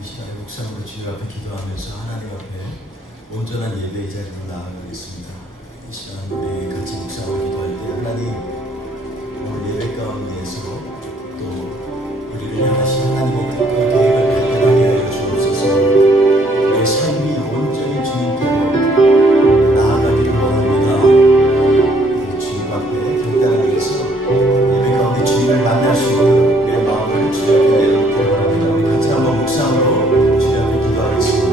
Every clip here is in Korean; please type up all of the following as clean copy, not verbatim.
이 시간에 묵상으로 주님 앞에 기도하면서 하나님 앞에 온전한 예배의 자리로 나아가겠습니다. 이 시간 우리 같이 묵상으로 기도할 때 하나님 오늘 예배 가운데에서 또 우리를 향하신 하나님의 뜻과 계획을 발견하게 하여 주옵소서. 내 삶이 온전히 주님께로 나아가기를 원합니다. 주님 앞에 경단하면서 예배 가운데 주님을 만날 수 있도록 내 마음을 주님 앞에 내놓기를 원합니다. 우리 같이 한번 묵상으로 주님 앞에 기도하겠습니다.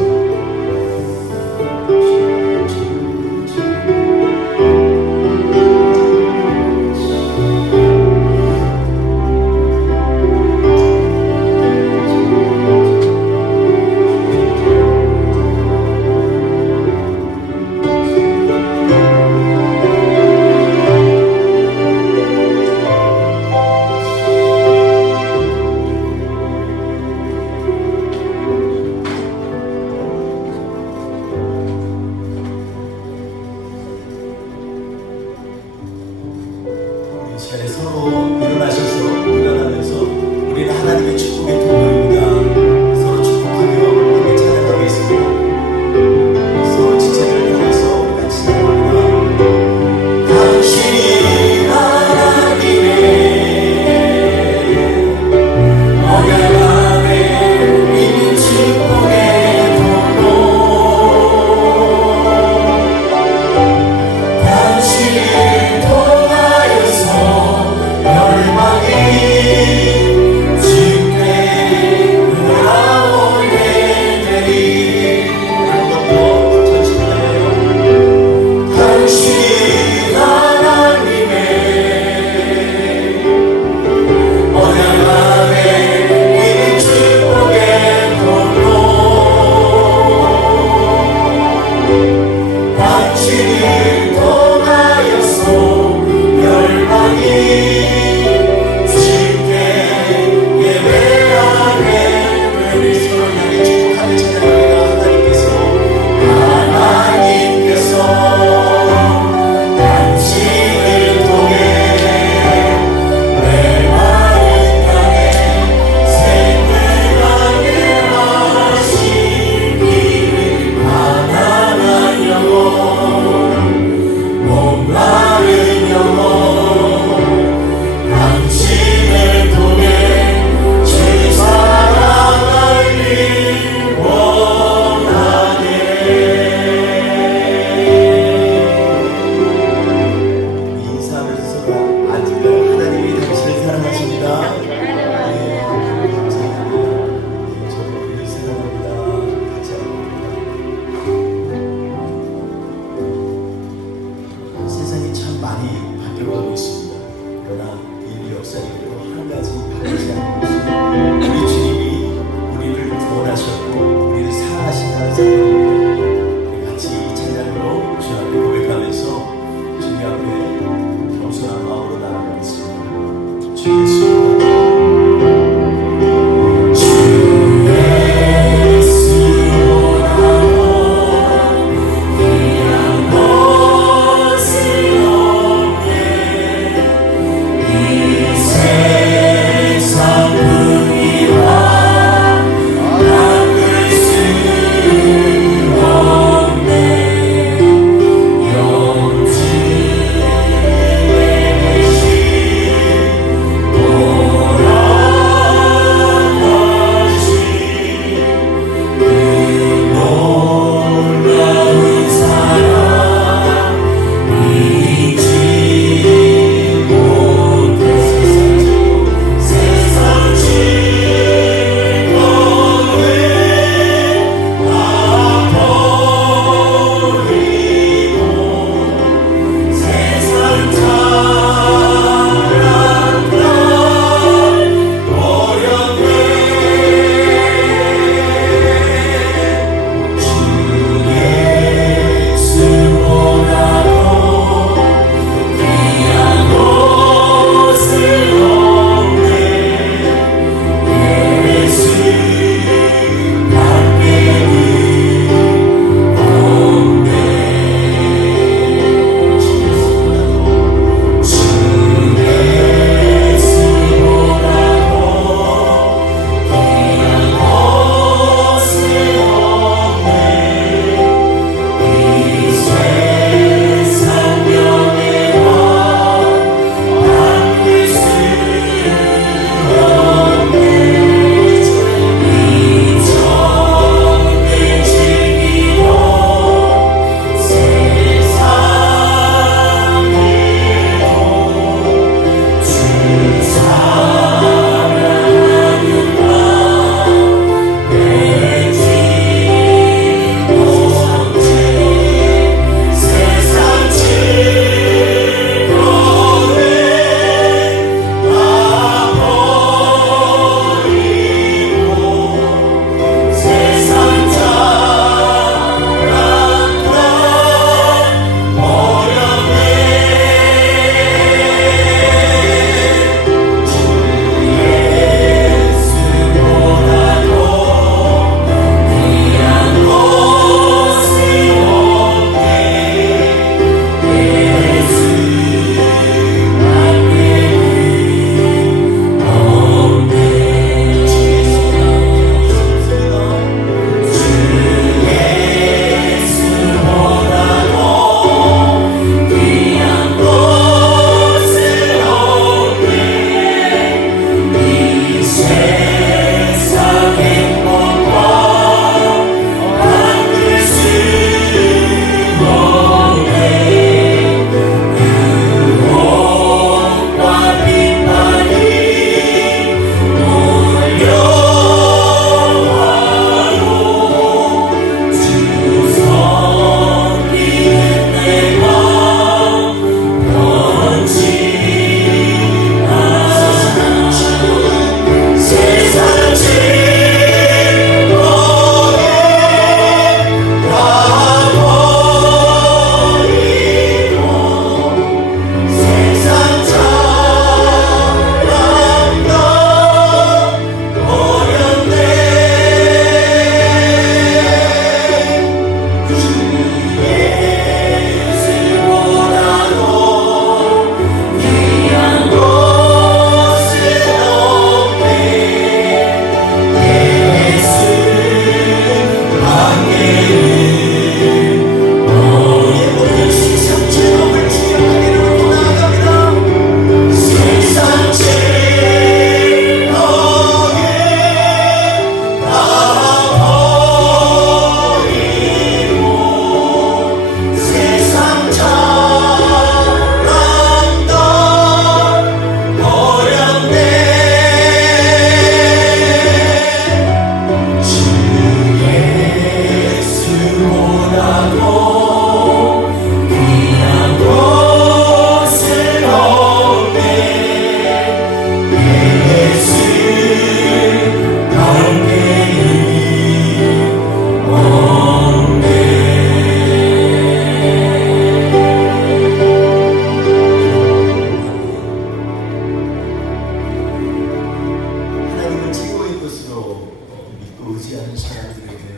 의지하는 사람들에게요,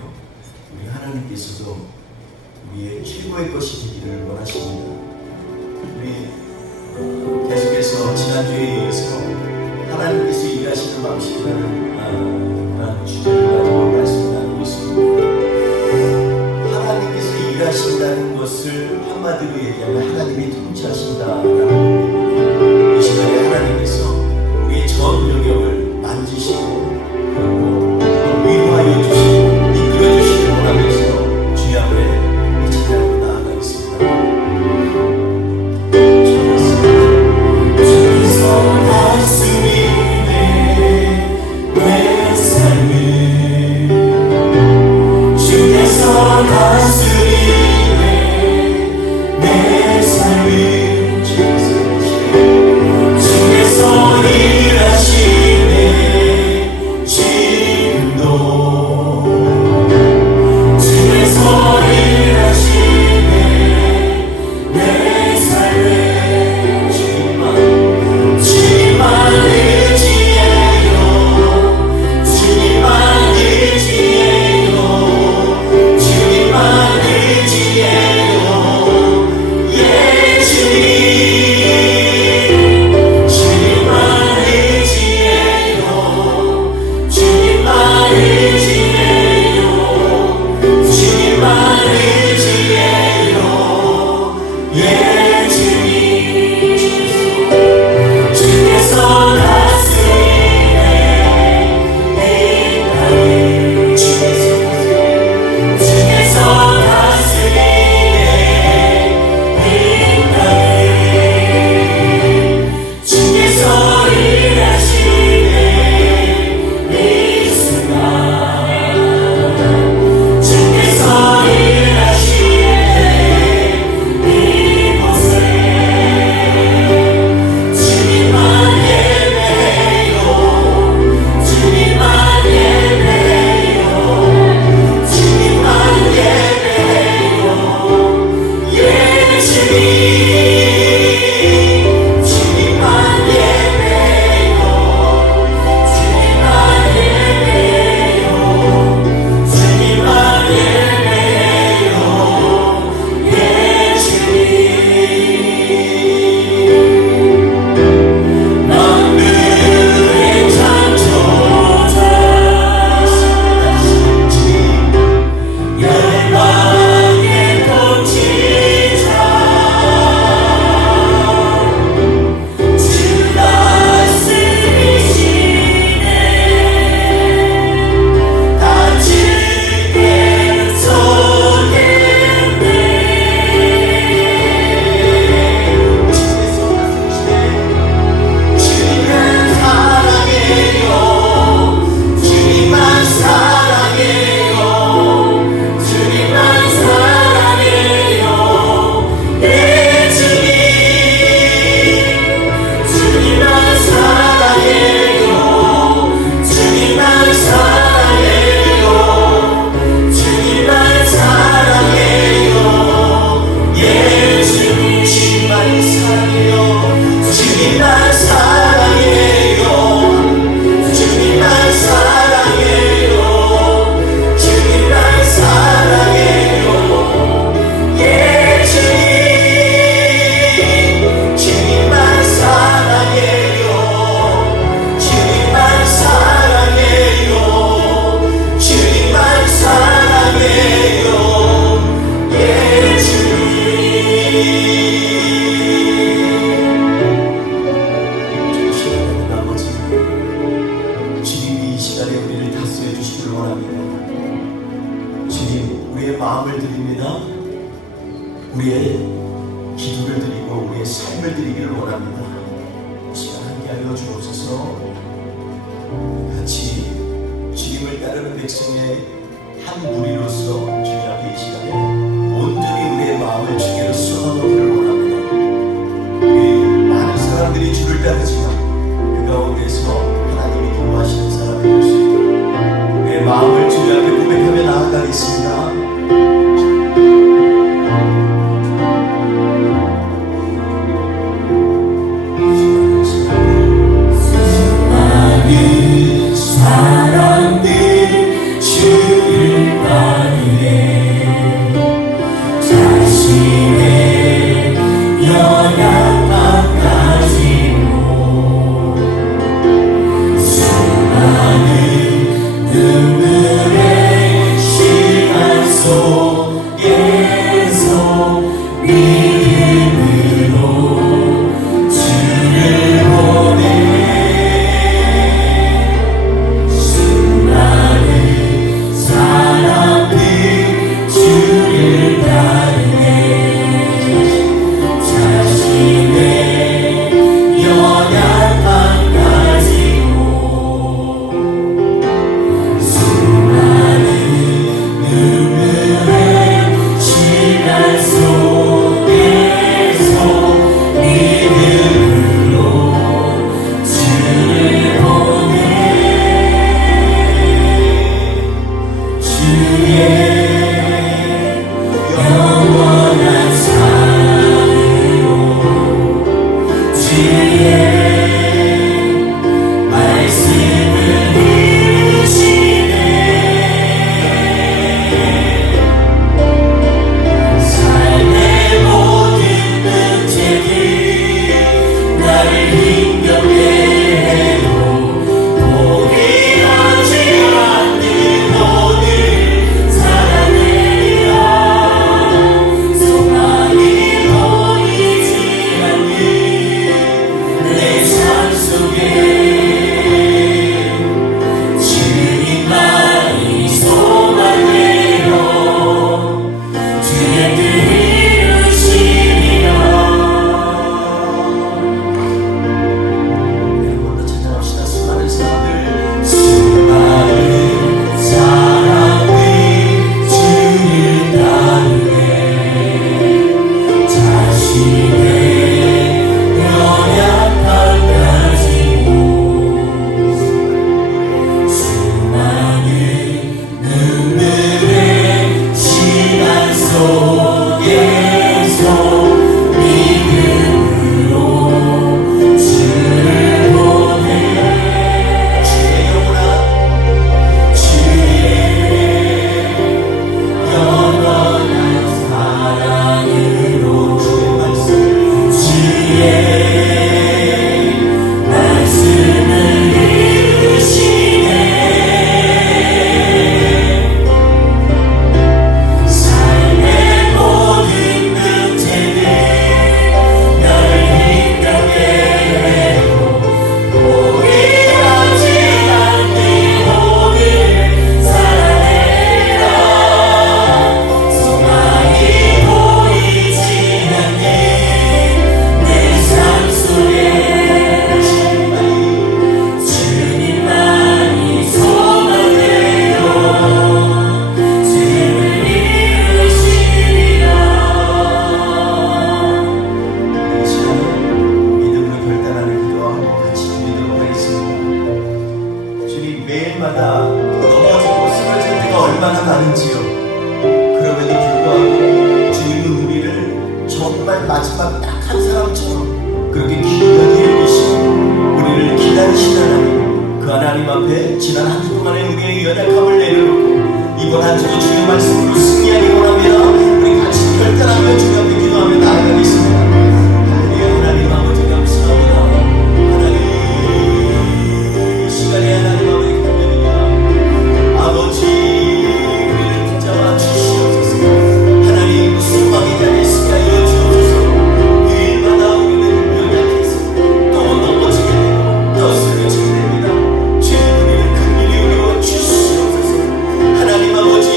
우리 하나님께서도 우리의 최고의 것이 되기를 원하십니다. 우리 계속해서 지난주에 이어서 하나님께서 일하시는 방식이라는 그런 주제를 가지고 말씀 나누고 있습니다. 하나님께서 일하신다는 것을 한마디로 얘기하면 하나님이 통치하신다라는, 이 시간에 하나님께서 우리의 전 영역을 만지시고 그리고 위로하여 주시고 이끌어 주시길 원하면서 주의 앞에 찬양으로 나아가겠습니다. 주께서 다스리네 내 삶을, 주께서 다스리네 내 삶을, 주께서 일하시네 지금도, 주께서 일하시네 내 삶을, 주님만 의지해요, 주님만 의지해요, 주님만 의지해요, 예 주님, 주님만 의지해요, 주님만 의지해요, 주님만 의지해요, 예 주님, 주께서 다스리네 이 땅을, 주께서 다스리네 이 땅을, 주께서 일하시네 이 순간, 주께서 일하시네 이곳에, 주님만 예배해요, 주님만 예배해요, 주님만 예배해요, 예 주님, 주님만 예배해요, 주님만 예배해요, 주님만 예배해요, 예 주님. 만물의 창조자, 열방의 통치자, 주 다스리시네 다 주께 속했네, 주께서 다스리시네, 주님은 사랑해요, 주님만 사랑해요, 주님만 사랑해요, 예 주님, 주님만 사랑해요, 주님만 사랑해요, 주님만 사랑해요, 예 주님, 주님만 사랑해요, 주님만 사랑해요, 주님만 사랑해요, 주님만 사랑해요, 예 주님, 주님만 사랑해요, 주님만 사랑해요, 주님만 사랑해요, 예 주님. 시간의 나머지 주님이 이 시간에 우리를 다스려 주시기를 원합니다. 주님, 우리의 마음을 드립니다. 우리의 기도를 드리고 우리의 삶을 드리기를 원합니다. 이 시간 함께하여 주옵소서. 같이 주님을 따르는 백성의 한 무리로서 주님 앞에 이 시간에 온전히 우리의 마음을 주께로 쏟아놓기를 원합니다. 우리 많은 사람들이 주를 따르지만 그 가운데서 하나님이 기뻐하시는 사람이 될 수 있도록 우리의 마음을 주님 앞에 고백하며 나아가겠습니다. 수많은 사람들 속에서 믿음으로 주를 보내 수많은 사람들 주를 따르네 자신의 연약함 가지고 수많은 눈물의 시간 속에서 믿음으로 주를 보내 주의 영원한 사랑으로 주의 말씀을 이루시네 삶의 모든 문제들 나를 힘겹게 해도 포기하지 않는 오늘 살아내리라 소망이 보이지 않는 내 삶 속에 주님만이 소망되어 주의 뜻 이루시리라 여러분도 찾아갑시다. 수많은 사람들 수많은 사람들 주를 따르네 자신의 연약함 가지고 수많은 눈물의 시간 속에서 믿음으로 주를 보내 주의 영원한 주의 영원한 사랑으로 주의 말씀 주의 말씀을 이루시네 삶의 모든 문제들 나를 힘겹게 해도 포기하지 않는 오늘 살아내라 소망이 보이지 않는 내 삶 속에 주님만이 소망되어 주를 이루시리라 시간은 믿음으로 결단하는 기도와 함께 같이 드리도록 하겠습니다. 주님 매일마다 넘어지고 쓰러질 때가 얼마나 많은지요. 그럼에도 불구하고 주님은 우리를 정말 마지막 딱 한 사람처럼 그렇게 기다려 주시고 우리를 기다리시는 하나님, 그 하나님 앞에 지난 한 주 동안의 우리의 연약함을 내려놓고 이번 한 주도 주의 말씀으로 승리하기 원합니다. 우리 같이 결단하며 주님 앞에 기도하며 나아가겠습니다. 할렐루야. 하나님 아버지 감사합니다. 하나님 이 시간에 하나님 아버지 감사합니다. 아버지 우리를 붙잡아 주시옵소서. 하나님 수박의 자리에 서게 하여 주옵소서. 일마다 우리는 연약해서 또 넘어지게 되고 또 쓰러지게 됩니다. 주님 우리를 긍휼히 여겨 주시옵소서. 하나님 아버지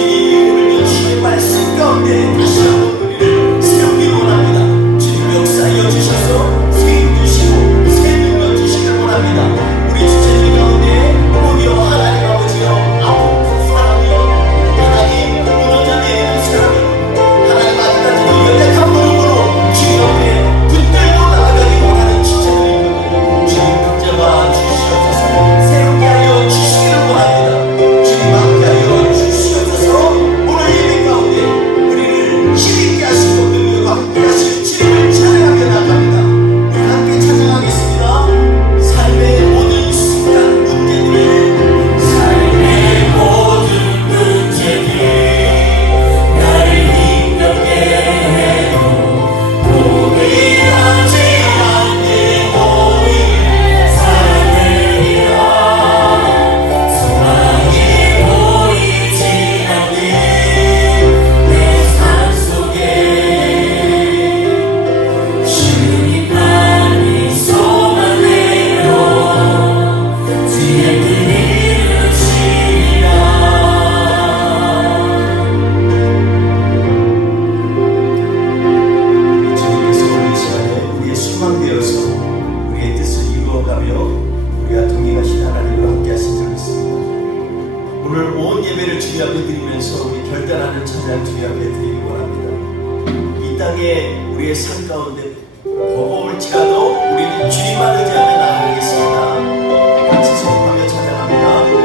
온 예배를 주님 앞에 드리면서 우리 결단하는 찬양 주님 앞에 드리기 원합니다. 이 땅에 우리의 삶 가운데 버거울지라도 우리는 주님만 의지하며 나아가겠습니다. 같이 선포하며 찬양합니다.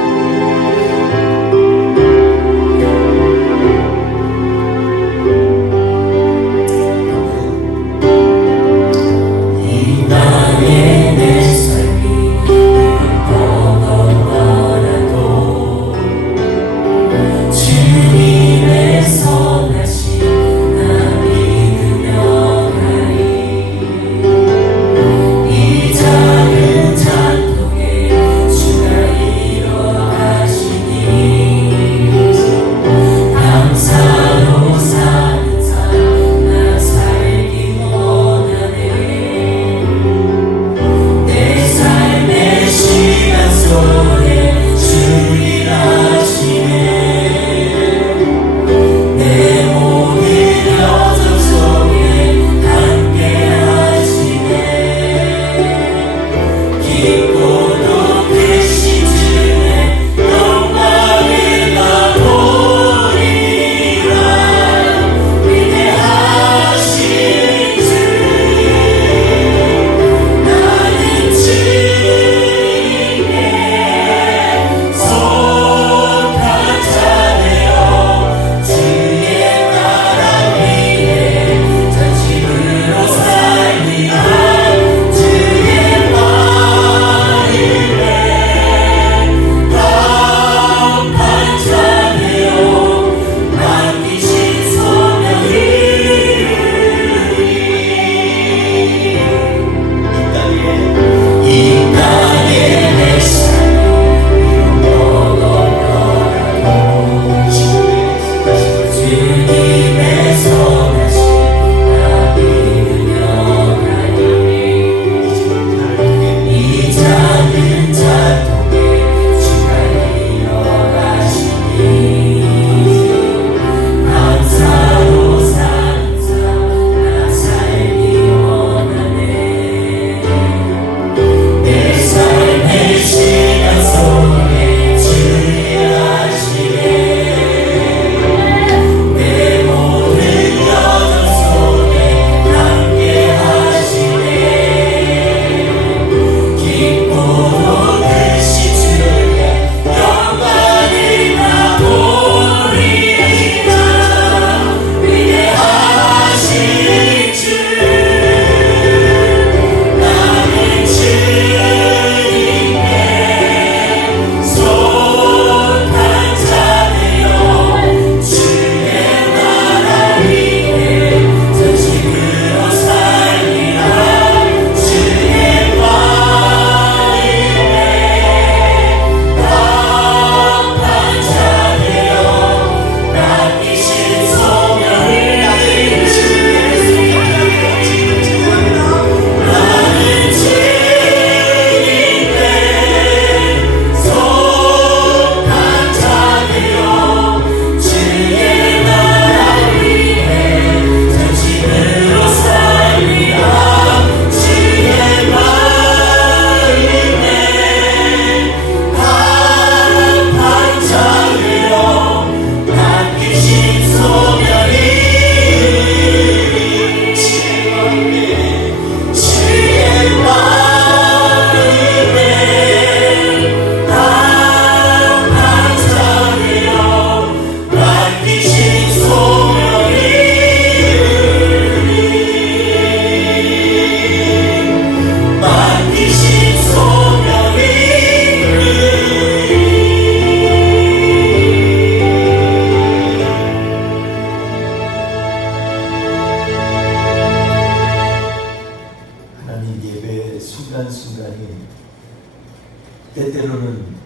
때때로는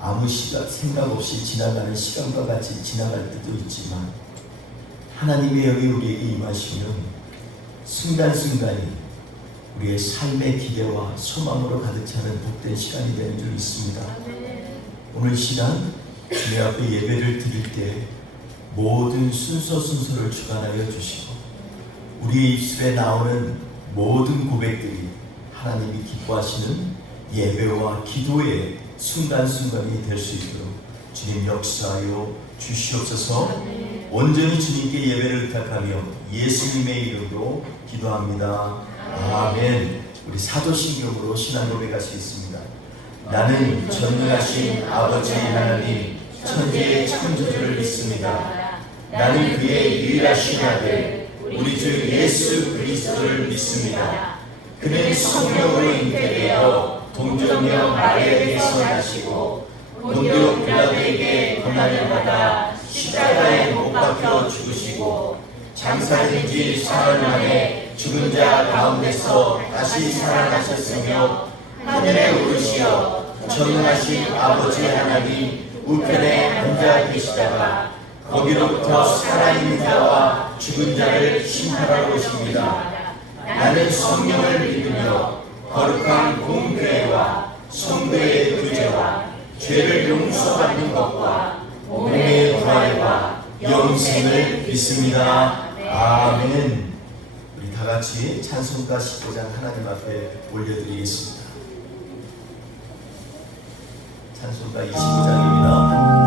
아무 생각 없이 지나가는 시간과 같이 지나갈 때도 있지만 하나님의 영이 우리에게 임하시면 순간순간이 우리의 삶의 기대와 소망으로 가득 차는 복된 시간이 되는 줄 믿습니다. 오늘 시간 주님 앞에 예배를 드릴 때 모든 순서를 주관하여 주시고 우리의 입술에 나오는 모든 고백들이 하나님이 기뻐하시는 예배와 기도의 순간순간이 될 수 있도록 주님 역사하여 주시옵소서. 온전히 주님께 예배를 의탁하며 예수님의 이름으로 기도합니다. 아멘. 우리 사도신경으로 신앙 고백하시겠습니다. 나는 전능하신 아버지 하나님 천지의 창조주를 믿습니다. 나는 그의 유일하신 아들 우리 주 예수 그리스도를 믿습니다. 그는 성령으로 잉태되어 동정녀 마리아에게서 나시고 본디오 빌라도에게 고난을 받아 십자가에 못 박혀 죽으시고 장사된 지 사흘 만에 죽은 자 가운데서 다시 살아나셨으며 하늘에 오르시어 전능하신 아버지 하나님 우편에 앉아 계시다가 거기로부터 살아있는 자와 죽은 자를 심판하러 오십니다. 나는 성령을 믿으며 거룩한 공교회와 성도의 구제와 죄를 용서받는 것과 몸의 부활과 영생을 믿습니다. 아멘. 우리 다 같이 찬송가 15장 하나님 앞에 올려드리겠습니다. 찬송가 25장입니다.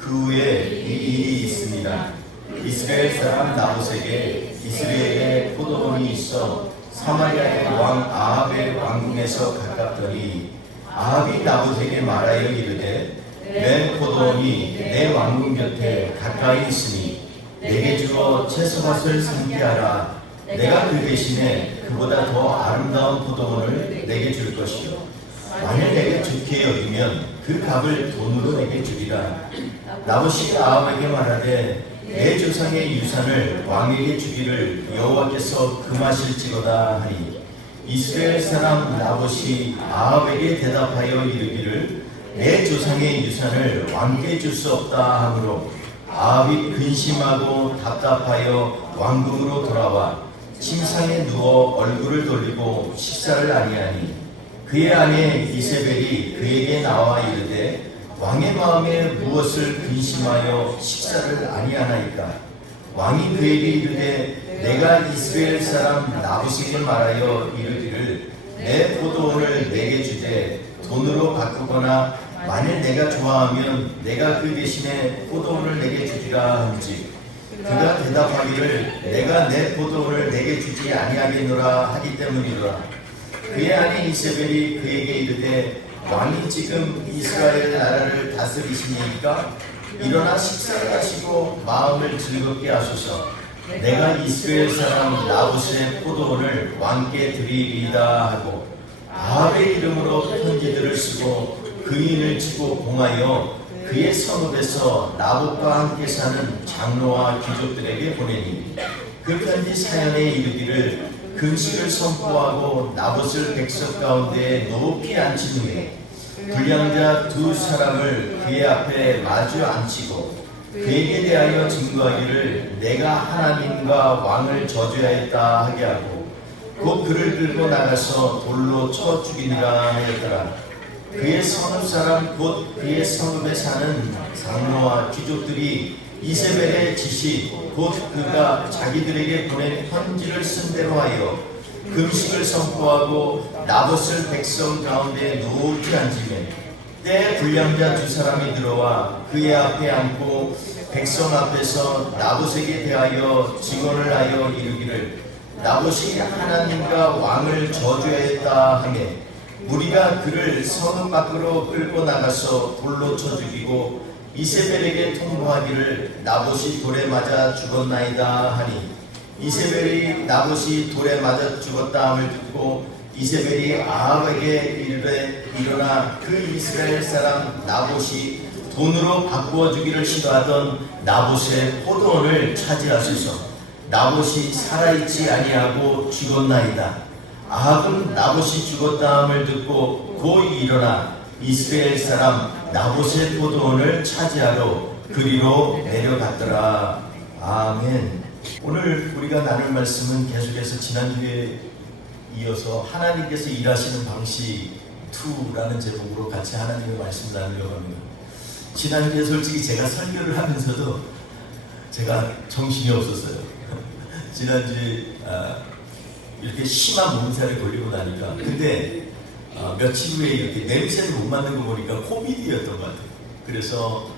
그 후에 이 일이 있습니다. 이스라엘 사람 나봇에게 이스라엘에 포도원이 있어 사마리아의 왕 아합의 왕궁에서 가깝더니 아합이 나봇에게 말하여 이르되 내 포도원이 내 왕궁 곁에 가까이 있으니 내게 주어 채소밭을 삼게 하라. 내가 그 대신에 그보다 더 아름다운 포도원을 내게 줄 것이요 만일 내게 좋게 여기면 그 값을 돈으로 내게 주리라. 나봇이 아합에게 말하되 내 조상의 유산을 왕에게 주기를 여호와께서 금하실지로다 하니 이스라엘 사람 나봇이 아합에게 대답하여 이르기를 내 조상의 유산을 왕께 줄 수 없다 하므로 아합이 근심하고 답답하여 왕궁으로 돌아와 침상에 누워 얼굴을 돌리고 식사를 아니하니 그의 아내 이세벨이 그에게 나와 이르되 왕의 마음에 무엇을 근심하여 식사를 아니하나이까. 왕이 그에게 이르되 내가 이스라엘 사람 나봇에게 말하여 이르기를 내 포도원을 내게 주되 돈으로 바꾸거나 만일 내가 좋아하면 내가 그 대신에 포도원을 내게 주리라 한지 그가 대답하기를 내가 내 포도원을 내게 주지 아니하겠노라 하기 때문이로라. 그의 아내 이세벨이 그에게 이르되 왕이 지금 이스라엘 나라를 다스리시니까 일어나 식사를 하시고 마음을 즐겁게 하소서. 내가 이스라엘 사람 나봇의 포도원을 왕께 드리리이다 하고 아합의 이름으로 편지들을 쓰고 그인을 치고 봉하여 그의 성읍에서 나봇과 함께 사는 장로와 귀족들에게 보내니 그 편지 사연에 이르기를 금식을 선포하고 나봇을 백석 가운데 높이 앉힌 후에 불량자 두 사람을 그의 앞에 마주 앉히고 그에게 대하여 증거하기를 내가 하나님과 왕을 저주하였다 하게 하고 곧 그를 들고 나가서 돌로 쳐 죽이니라 하였더라. 그의 성읍 사람 곧 그의 성읍에 사는 장로와 귀족들이 이세벨의 지시 곧 그가 자기들에게 보낸 편지를 쓴 대로 하여 금식을 선포하고 나봇을 백성 가운데 높이 앉으며 때 불량자 두 사람이 들어와 그의 앞에 앉고 백성 앞에서 나봇에게 대하여 증언을 하여 이르기를 나봇이 하나님과 왕을 저주하였다 하며 무리가 그를 성읍 밖으로 끌고 나가서 돌로 쳐 죽이고 이세벨에게 통보하기를 나봇이 돌에 맞아 죽었나이다 하니 이세벨이 나봇이 돌에 맞아 죽었다 함을 듣고 이세벨이 아합에게 이르되 일어나 그 이스라엘 사람 나봇이 돈으로 바꾸어 주기를 시도하던 나봇의 포도원을 차지하소서. 나봇이 살아있지 아니하고 죽었나이다. 아합은 나봇이 죽었다 함을 듣고 고이 일어나 이스라엘 사람 나봇의 포도원을 차지하러 그리로 내려갔더라. 아멘. 오늘 우리가 나눌 말씀은 계속해서 지난주에 이어서 하나님께서 일하시는 방식 2라는 제목으로 같이 하나님의 말씀을 나누려고 합니다. 지난주에 솔직히 제가 설교를 하면서도 제가 정신이 없었어요. 지난주에 이렇게 심한 몸살에 걸리고 나니까 근데 며칠 후에 이렇게 냄새를 못 맡는 거 보니까 코비드였던 것 같아요. 그래서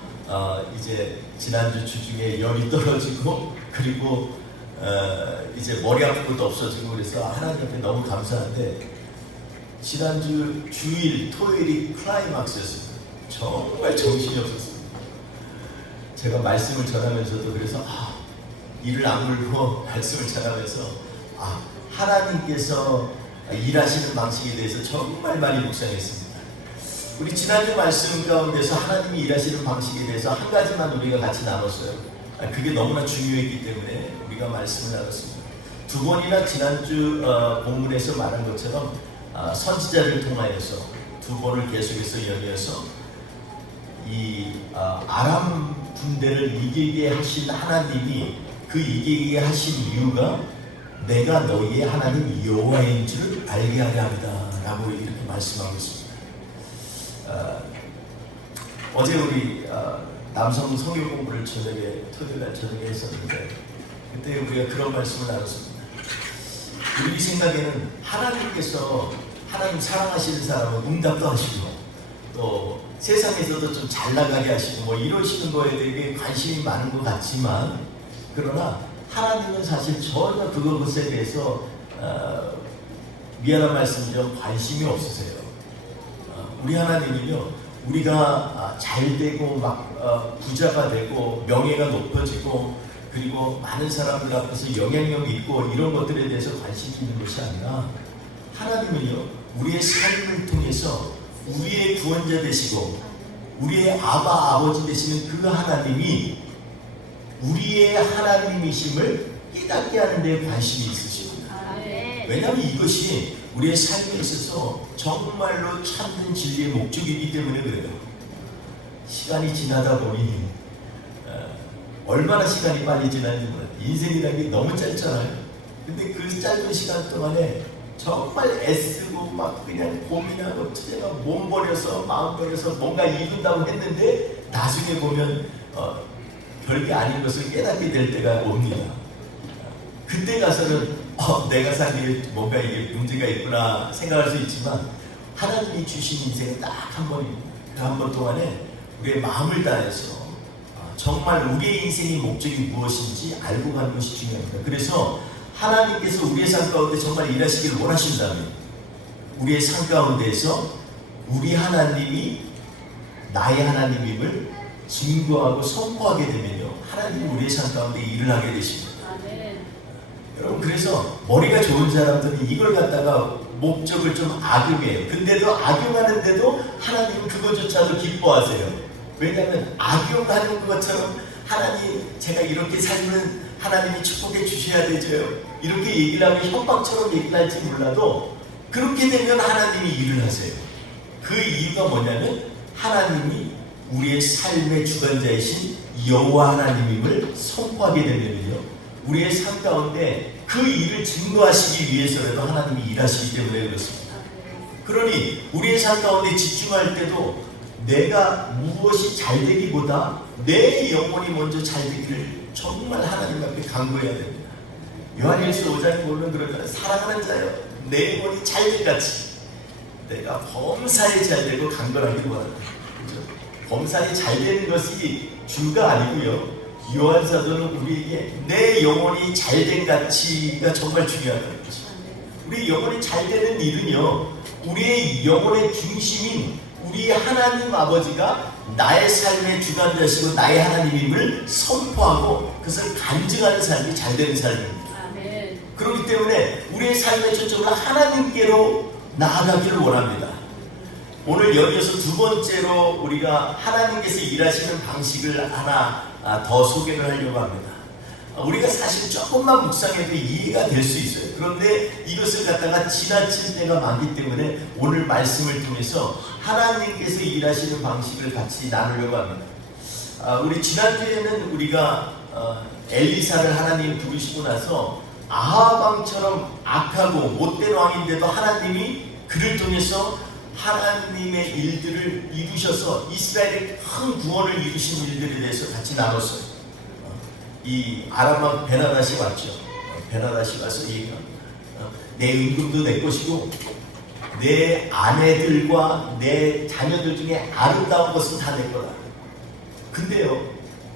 이제 지난주 주중에 열이 떨어지고 그리고 이제 머리 아픈 것도 없어지고 그래서 하나님 앞에 너무 감사한데 지난주 주일 토요일이 클라이막스였어요. 정말 정신이 없었어요. 제가 말씀을 전하면서도 그래서 이를 악물고 말씀을 전하면서 하나님께서 일하시는 방식에 대해서 정말 많이 묵상했습니다. 우리 지난주 말씀 가운데서 하나님이 일하시는 방식에 대해서 한 가지만 우리가 같이 나눴어요. 그게 너무나 중요했기 때문에 우리가 말씀을 나눴습니다. 두 번이나 지난주 본문에서 말한 것처럼 선지자를 통하여서 두 번을 계속해서 연이어서 이 아람 군대를 이기게 하신 하나님이 그 이기게 하신 이유가 내가 너희의 하나님 여호와인 줄 알게 하려 합니다 라고 이렇게 말씀하고 있습니다. 어제 우리 남성 성경 공부를 토요일날 저녁에 했었는데 그때 우리가 그런 말씀을 나눴습니다. 우리 생각에는 하나님께서 하나님 사랑하시는 사람은 응답도 하시고 또 세상에서도 좀 잘 나가게 하시고 뭐 이러시는 거에 되게 관심이 많은 것 같지만 그러나 하나님은 사실 전혀 그것에 대해서 미안한 말씀이지만 관심이 없으세요. 우리 하나님은요 우리가 잘 되고 막 부자가 되고 명예가 높아지고 그리고 많은 사람들 앞에서 영향력이 있고 이런 것들에 대해서 관심이 있는 것이 아니라 하나님은요 우리의 삶을 통해서 우리의 구원자 되시고 우리의 아버지 되시는 그 하나님이 우리의 하나님이심을 깨닫게 하는 데 관심이 있으십니다. 왜냐하면 이것이 우리의 삶에 있어서 정말로 참된 진리의 목적이기 때문에 그래요. 시간이 지나다 보니 얼마나 시간이 빨리 지나는지 몰라요. 인생이라는 게 너무 짧잖아요. 근데 그 짧은 시간 동안에 정말 애쓰고 막 그냥 고민하고 투쟁하고 몸 버려서 마음 버려서 뭔가 이룬다고 했는데 나중에 보면 별게 아닌 것을 깨닫게 될 때가 옵니다. 그때 가서는 내가 살기에 뭔가 이게 문제가 있구나 생각할 수 있지만 하나님이 주신 인생은 딱 한 번입니다. 그 한 번 동안에 우리의 마음을 다해서 정말 우리의 인생의 목적이 무엇인지 알고 가는 것이 중요합니다. 그래서 하나님께서 우리의 삶 가운데 정말 일하시기를 원하신다면 우리의 삶 가운데에서 우리 하나님이 나의 하나님임을 증거하고 선포하게 되면요, 하나님이 우리의 삶 가운데 일을 하게 되십니다. 여러분, 그래서 머리가 좋은 사람들은 이걸 갖다가 목적을 좀 악용해요. 근데도 악용하는데도 하나님은 그것조차도 기뻐하세요. 왜냐하면 악용하는 것처럼 하나님, 제가 이렇게 살면 하나님이 축복해 주셔야 되죠, 이렇게 얘기를 하면 협박처럼 얘기를 할지 몰라도 그렇게 되면 하나님이 일을 하세요. 그 이유가 뭐냐면 하나님이 우리의 삶의 주관자이신 여호와 하나님임을 선포하게 되면요, 우리의 삶 가운데 그 일을 증거하시기 위해서라도 하나님이 일하시기 때문에 그렇습니다. 그러니 우리의 삶 가운데 집중할 때도 내가 무엇이 잘 되기보다 내 영혼이 먼저 잘 되기를 정말 하나님 앞에 간구해야 됩니다. 요한일서 5장에 보면 그러잖아요. 사랑하는 자여, 내 영혼이 잘될 같이 내가 범사에 잘 되고 강건하기를 원한다. 그렇죠? 범사에 잘 되는 것이 주가 아니고요, 요한 사도는 우리에게 내 영혼이 잘된 가치가 정말 중요하다는 거죠. 우리 영혼이 잘 되는 일은요, 우리의 영혼의 중심인 우리 하나님 아버지가 나의 삶의 주관자시고 나의 하나님임을 선포하고 그것을 간증하는 삶이 잘 되는 삶입니다. 아멘. 그렇기 때문에 우리의 삶의 초점은 하나님께로 나아가기를 원합니다. 오늘 여기서 두 번째로 우리가 하나님께서 일하시는 방식을 하나 더 소개를 하려고 합니다. 우리가 사실 조금만 묵상해도 이해가 될 수 있어요. 그런데 이것을 갖다가 지나칠 때가 많기 때문에 오늘 말씀을 통해서 하나님께서 일하시는 방식을 같이 나누려고 합니다. 우리 지난주에는 우리가 엘리사를 하나님 부르시고 나서 아합 왕처럼 악하고 못된 왕인데도 하나님이 그를 통해서 하나님의 일들을 이루셔서 이스라엘의 큰 구원을 이루신 일들에 대해서 같이 나눴어요. 이 아람 왕 베나닷이 왔죠. 베나닷이 와서 얘기합니다. 내 임금도 내 것이고 내 아내들과 내 자녀들 중에 아름다운 것은 다 내 거다. 근데요,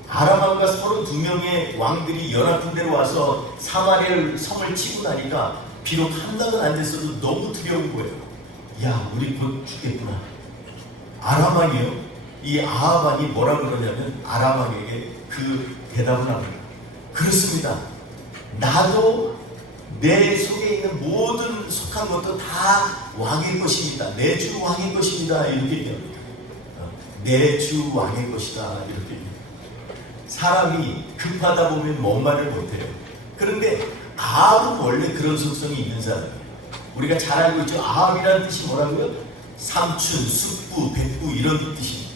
아람 왕과 32명의 왕들이 연합군대로 와서 사마리아 성을 치고 나니까 비록 함락은 안 됐어도 너무 두려운 거예요. 야, 우리 곧 죽겠구나. 아람 왕이요, 이 아합 왕이 뭐라 그러냐면 아람 왕에게 그 대답을 합니다. 그렇습니다. 나도 내 속에 있는 모든 속한 것도 다 왕의 것입니다. 내 주 왕의 것입니다. 이렇게 얘기합니다. 내 주 왕의 것이다. 이렇게 얘기합니다. 사람이 급하다 보면 뭔 말을 못해요. 그런데 아합은 원래 그런 속성이 있는 사람이에요. 우리가 잘 알고 있죠. 아합이라는 뜻이 뭐라고요? 삼춘, 숙부, 백부 이런 뜻입니다.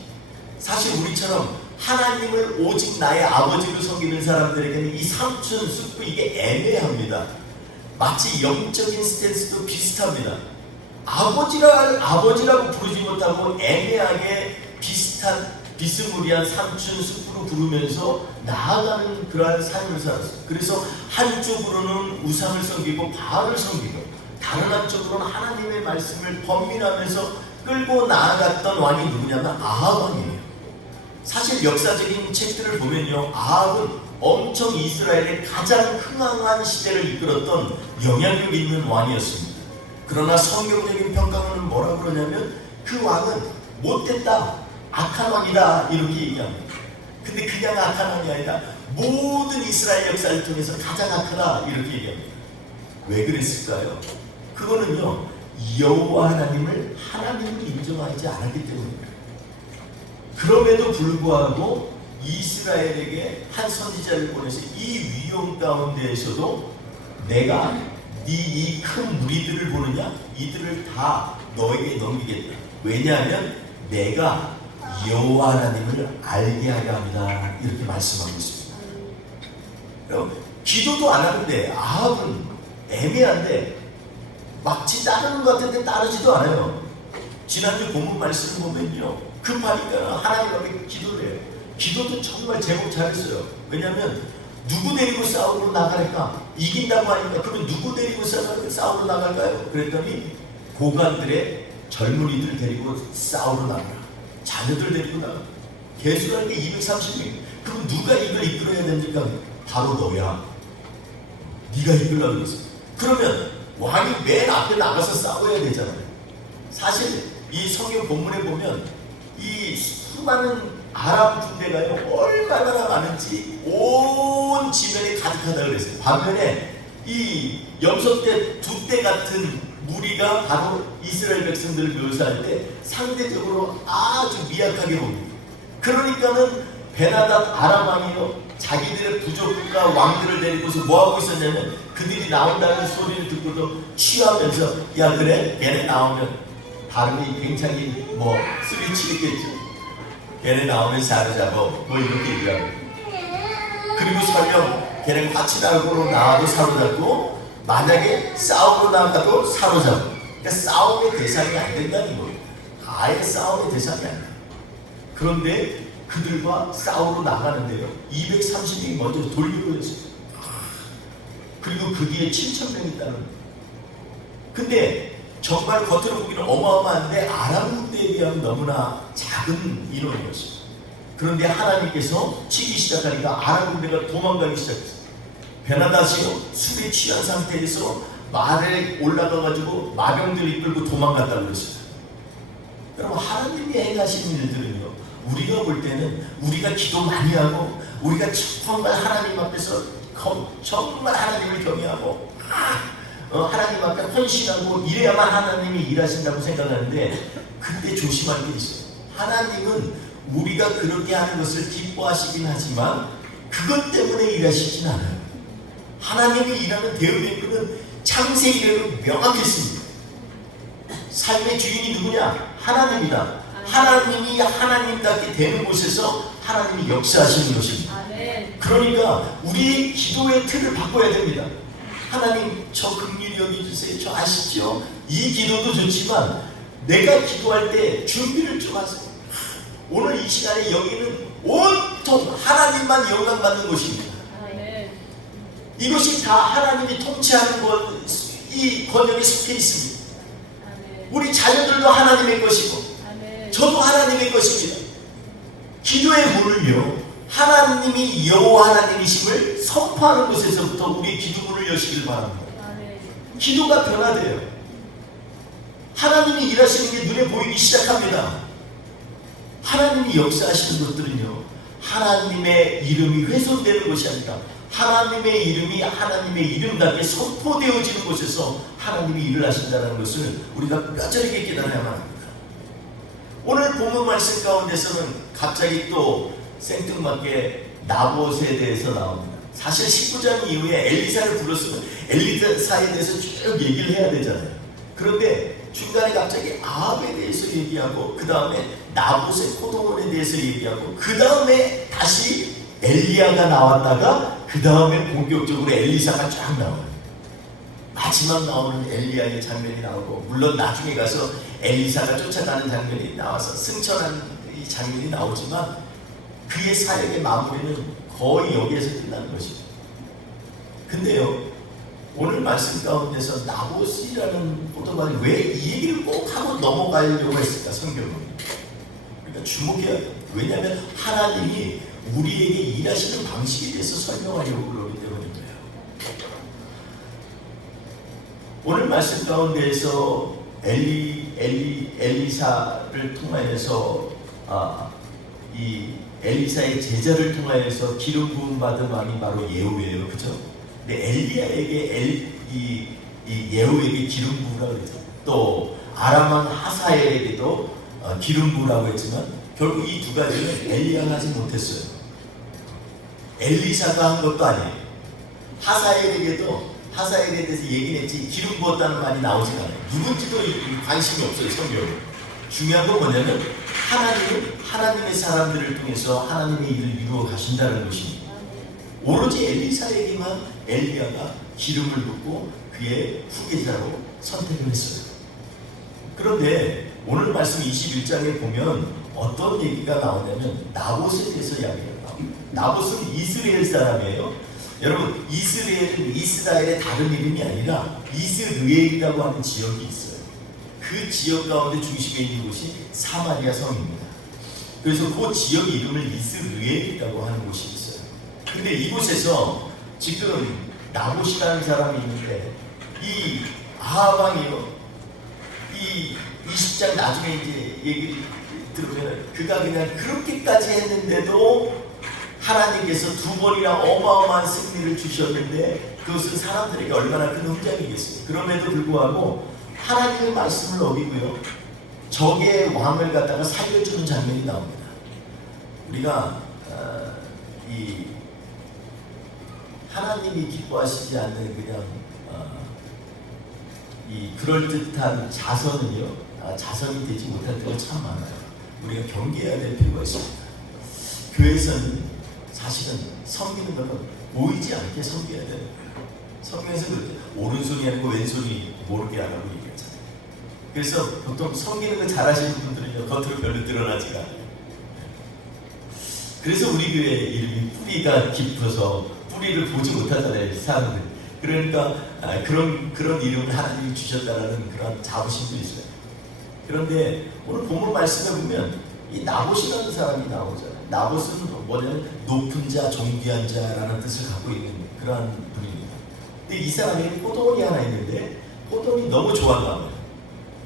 사실 우리처럼 하나님을 오직 나의 아버지로 섬기는 사람들에게는 이 삼춘, 숙부 이게 애매합니다. 마치 영적인 스탠스도 비슷합니다. 아버지라고 부르지 못하고 애매하게 비슷한 비스무리한 삼춘, 숙부로 부르면서 나아가는 그러한 삶을 살았어요. 그래서 한쪽으로는 우상을 섬기고 바알을 섬기고 다른 한쪽으로는 하나님의 말씀을 번민하면서 끌고 나아갔던 왕이 누구냐면 아합 왕이에요. 사실 역사적인 책들을 보면요, 아합은 엄청 이스라엘의 가장 흥황한 시대를 이끌었던 영향력 있는 왕이었습니다. 그러나 성경적인 평가문은 뭐라고 그러냐면 그 왕은 못됐다, 악한 왕이다 이렇게 얘기합니다. 근데 그냥 악한 왕이 아니라 모든 이스라엘 역사를 통해서 가장 악하다 이렇게 얘기합니다. 왜 그랬을까요? 그거는요, 여호와 하나님을 하나님으로 인정하지 않았기 때문입니다. 그럼에도 불구하고 이스라엘에게 한 선지자를 보내서 이 위험 가운데에서도 내가 네 이 큰 무리들을 보느냐? 이들을 다 너에게 넘기겠다. 왜냐하면 내가 여호와 하나님을 알게 하려 합니다. 이렇게 말씀하고 있습니다. 여러분, 기도도 안 하는데 아합은 애매한데 마치 따르는 것 같은데 따르지도 않아요. 지난주 본문 말씀을 보면요, 급하니까 하나님 앞에 기도를 해요. 기도도 정말 제법 잘했어요. 왜냐하면 누구 데리고 싸우러 나갈까? 이긴다고 하니까 그러면 누구 데리고 싸우러 나갈까요? 그랬더니 고관들의 젊은이들 데리고 싸우러 나가라. 자녀들 데리고 나가. 개수라는 게 230명. 그럼 누가 이걸 이끌어야 됩니까? 바로 너야. 네가 이끌라고 했어. 그러면 왕이 맨 앞에 나가서 싸워야 되잖아요. 사실 이 성경 본문에 보면 이 수많은 아람 군대가요 얼마나 많은지 온 지면에 가득하다 그랬어요. 반면에 이 염소떼 두 떼 같은 무리가 바로 이스라엘 백성들을 묘사할 때 상대적으로 아주 미약하게 봅니다. 그러니까는 베나닷 아람 왕이요 자기들의 부족과 왕들을 데리고서 뭐하고 있었냐면 그들이 나온다는 소리를 듣고도 취하면서 야 그래 걔네 나오면 발음이 굉장히 뭐 쓰리치겠죠. 걔네 나오면 사로잡아 뭐 이렇게 얘기하고 그리고 설령 걔네 같이 나오고 나와도 사로잡고 만약에 싸우러 나가도 사로잡고 그러니까 싸움의 대상이 안 된다는 거예요. 아예 싸움의 대상이 안 돼요. 그런데 그들과 싸우러 나가는데요 230명이 먼저 돌려버렸어요. 그리고 그 뒤에 7,000명이 있다는 거예요. 근데 정말 겉으로 보기는 어마어마한데 아람 군대에 비하면 너무나 작은 인원이었어요. 그런데 하나님께서 치기 시작하니까 아람 군대가 도망가기 시작했어요. 베나닷이요 술에 취한 상태에서 말에 올라가가지고 마병들 이끌고 도망갔다고 그랬어요. 여러분 하나님이 행하시는 일들은요 우리가 볼 때는 우리가 기도 많이 하고 우리가 정말 하나님 앞에서 정말 하나님을 경외하고 하나님 앞에 헌신하고 이래야만 하나님이 일하신다고 생각하는데 그때 조심할 게 있어요. 하나님은 우리가 그렇게 하는 것을 기뻐하시긴 하지만 그것 때문에 일하시진 않아요. 하나님이 일하는 대응의 창세기를 명확했습니다. 삶의 주인이 누구냐? 하나님이다. 하나님이 하나님답게 되는 곳에서 하나님이 역사하시는 것입니다. 그러니까 우리의 기도의 틀을 바꿔야 됩니다. 하나님 저 긍휼히 여겨주세요. 저 아시죠? 이 기도도 좋지만 내가 기도할 때 준비를 좀 하세요. 오늘 이 시간에 여기는 온통 하나님만 영광 받는 곳입니다. 이것이 다 하나님이 통치하는 것, 이 권역에 속해 있습니다. 우리 자녀들도 하나님의 것이고 저도 하나님의 것입니다. 기도의 문을요 하나님이 여호와 하나님이심을 선포하는 곳에서부터 우리 기도문을 여시길 바랍니다. 기도가 변화돼요. 하나님이 일하시는 게 눈에 보이기 시작합니다. 하나님이 역사하시는 것들은요 하나님의 이름이 훼손되는 것이 아니라 하나님의 이름이 하나님의 이름답게 선포되어지는 곳에서 하나님이 일을 하신다는 것을 우리가 뼈저리게 깨달아야만 합니다. 오늘 본문 말씀 가운데서는 갑자기 또 생뚱맞게 나봇에 대해서 나옵니다. 사실 19장 이후에 엘리사를 불렀으면 엘리사에 대해서 쭉 얘기를 해야 되잖아요. 그런데 중간에 갑자기 아합에 대해서 얘기하고 그 다음에 나봇의 포도원에 대해서 얘기하고 그 다음에 다시 엘리야가 나왔다가 그 다음에 본격적으로 엘리사가 쫙 나와요. 마지막 나오는 엘리야의 장면이 나오고 물론 나중에 가서 엘리사가 쫓아가는 장면이 나와서 승천하는 이 장면이 나오지만 그의 사역의 마무리는 거의 여기에서 끝나는 것이죠. 근데요 오늘 말씀 가운데서 나봇이라는 포도원이 왜 이 얘기를 꼭 하고 넘어가려고 했을까 성경은. 그러니까 주목해야 돼요. 왜냐하면 하나님이 우리에게 일하시는 방식에 대해서 설명하려고 그러기 때문입니다. 오늘 말씀 가운데에서 엘리사를 통하여서 이 엘리사의 제자를 통하여서 기름 부음 받은 왕이 바로 예후예요, 그렇죠? 근데 엘리야에게 이 예후에게 기름 부으라고 했죠. 또 아람 왕 하사엘에게도 기름 부으라고 했지만 결국 이 두 가지는 엘리야가 하지 못했어요. 엘리사가 한 것도 아니에요. 하사엘에게도 하사엘에 대해서 얘기는 했지 기름 부었다는 말이 나오지 않아요. 누군지도 관심이 없어요, 성경에. 중요한 건 뭐냐면 하나님은 하나님의 사람들을 통해서 하나님의 일을 이루어 가신다는 것입니다. 오로지 엘리사에게만 엘리야가 기름을 붓고 그의 후계자로 선택을 했어요. 그런데 오늘 말씀 21장에 보면 어떤 얘기가 나오냐면 나봇에 대해서 이야기가 나옵니다. 나봇은 이스라엘 사람이에요. 여러분, 이스라엘은 이스라엘의 다른 이름이 아니라 이스르엘이라고 하는 지역이 있어요. 그 지역 가운데 중심에 있는 곳이 사마리아 성입니다. 그래서 그 지역 이름을 이스르엘이라고 하는 곳이 있어요. 근데 이곳에서 지금 나봇이라는 사람이 있는데 이 아합 왕이요, 이 20장 나중에 이제 얘기를 들으면 그가 그냥 그렇게까지 했는데도 하나님께서 2번이나 어마어마한 승리를 주셨는데 그것은 사람들에게 얼마나 큰 훈장이겠어요. 그럼에도 불구하고 하나님의 말씀을 어기고요, 적의 왕을 갖다가 살려주는 장면이 나옵니다. 우리가 이 하나님이 기뻐하시지 않는 그냥 이 그럴듯한 자선은요, 자선이 되지 못할 때가 참 많아요. 우리가 경계해야 될 필요가 있습니다. 교회에서는 사실은 섬기는 것은 보이지 않게 섬겨야 돼요. 성경에서 그렇게 오른손이 아니고 왼손이 모르게 하라고 얘기하잖아요. 그래서 보통 섬기는 거 잘하시는 분들은요, 겉으로 별로 드러나지가 않아요. 그래서 우리 교회 이름이 뿌리가 깊어서 뿌리를 보지 못하잖아요, 사람들. 그러니까 그런 이름을 하나님이 주셨다라는 그런 자부심도 있어요. 그런데 오늘 본문 말씀에 보면 이 나봇이라는 사람이 나오잖아요. 나봇은 뭐냐면 높은 자, 존귀한 자라는 뜻을 갖고 있는 그러한 분입니다. 근데 이 사람에게 포도원이 하나 있는데 포도원이 너무 좋았나 봐요.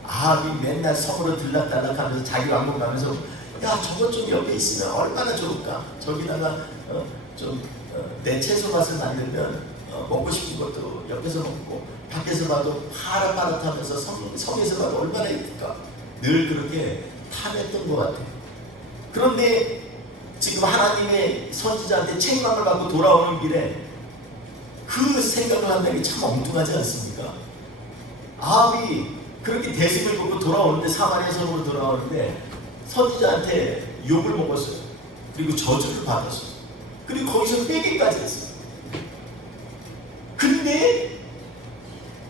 아합이 맨날 섬으로 들락달락하면서 자기 왕국 가면서 야, 저것 좀 옆에 있으면 얼마나 좋을까? 저기다가 내 채소 맛을 만들면 먹고 싶은 것도 옆에서 먹고 밖에서 봐도 파릇파릇하면서 섬에서 봐도 얼마나 이쁠까? 늘 그렇게 탐했던 것 같아요. 그런데 지금 하나님의 선지자한테 책망을 받고 돌아오는 길에 그 생각을 한다는 게 참 엉뚱하지 않습니까? 아합이 그렇게 대승을 걷고 돌아오는데, 사마리아 성으로 돌아오는데 선지자한테 욕을 먹었어요. 그리고 저주를 받았어요. 그리고 거기서 빼기까지 했어요. 근데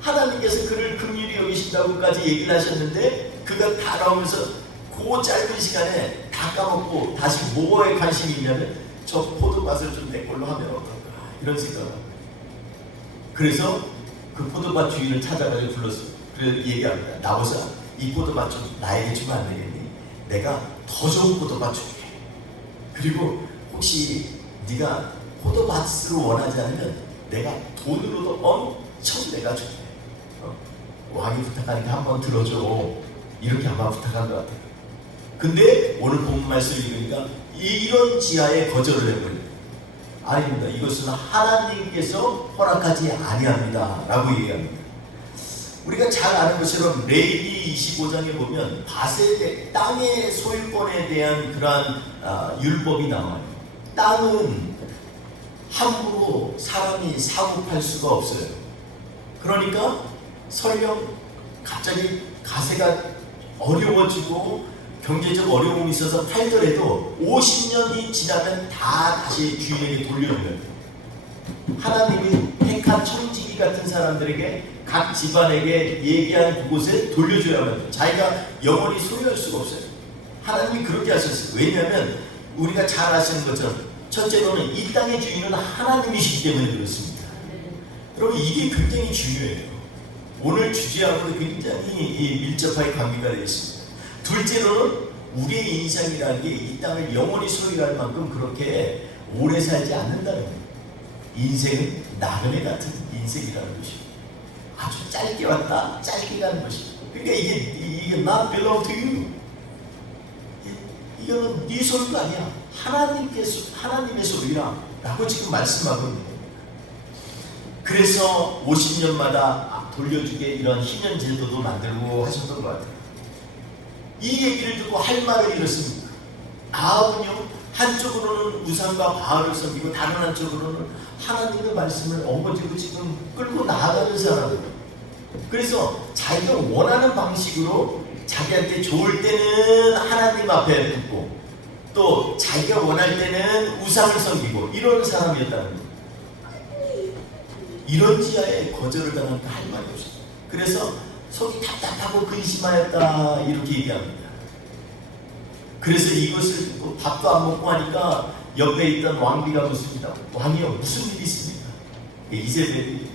하나님께서 그를 긍휼히 여기신다고까지 얘기를 하셨는데 그가 다 나오면서 그 짧은 시간에 다 까먹고 다시 뭐에 관심이 있냐면 저 포도밭을 좀 내 걸로 하면 어떨까, 이런 생각을 합니다. 그래서 그 포도밭 주인을 찾아가지고 불렀어요. 그래서 얘기합니다. 나보자, 이 포도밭 좀 나에게 주면 안 되겠니? 내가 더 좋은 포도밭 줄게. 그리고 혹시 네가 포도밭을 원하지 않으면 내가 돈으로도 엄청 내가 줄게. 왕이 부탁하니까 한번 들어줘. 이렇게 아마 부탁한 것 같아요. 근데 오늘 본문 말씀을 읽으니까 이런 지하에 거절을 해버려요. 아닙니다. 이것은 하나님께서 허락하지 아니합니다 라고 얘기합니다. 우리가 잘 아는 것처럼 레위기 25장에 보면 바셀의 땅의 소유권에 대한 그러한 율법이 나와요. 땅은 함부로 사람이 사고 팔 수가 없어요. 그러니까 설령 갑자기 가세가 어려워지고 경제적 어려움이 있어서 팔더라도 50년이 지나면 다 다시 주인에게 돌려줘야 돼요. 하나님이 택한 청지기 같은 사람들에게 각 집안에게 얘기한 그곳에 돌려줘야만 돼요. 자기가 영원히 소유할 수가 없어요. 하나님이 그렇게 하셨어요. 왜냐하면 우리가 잘 아시는 것처럼 첫째로는 이 땅의 주인은 하나님이시기 때문에 그렇습니다. 여러분, 이게 굉장히 중요해요. 오늘 주제하고 굉장히 밀접하게 관계가 되어 있습니다. 둘째로는 우리의 인생이라는 게 이 땅을 영원히 소유할 만큼 그렇게 오래 살지 않는다는 거예요. 인생은 나그네 같은 인생이라는 것이에요. 아주 짧게 왔다 짧게 가는 것이에요. 그러니까 이게 not belong to you. 이거는 네 소유가 아니야. 하나님의 소유야 라고 지금 말씀하고 있는 거예요. 그래서 50년마다 돌려주게 이런 희년 제도도 만들고 하셨던 것 같아요. 이 얘기를 듣고 할 말은 이렇습니다. 아합은요, 한쪽으로는 우상과 바알을 섬기고 다른 한쪽으로는 하나님의 말씀을 엉거지고 지금 끌고 나아가는 사람이에요. 그래서 자기가 원하는 방식으로 자기한테 좋을 때는 하나님 앞에 붙고 또 자기가 원할 때는 우상을 섬기고 이런 사람이었다는 거예요. 이런 지하에 거절을 당하니까 할 말이 없어요. 그래서 속이 답답하고 근심하였다 이렇게 얘기합니다. 그래서 이것을 듣고 밥도 안 먹고 하니까 옆에 있던 왕비가 묻습니다. 왕이요, 무슨 일이 있습니까? 이세벨이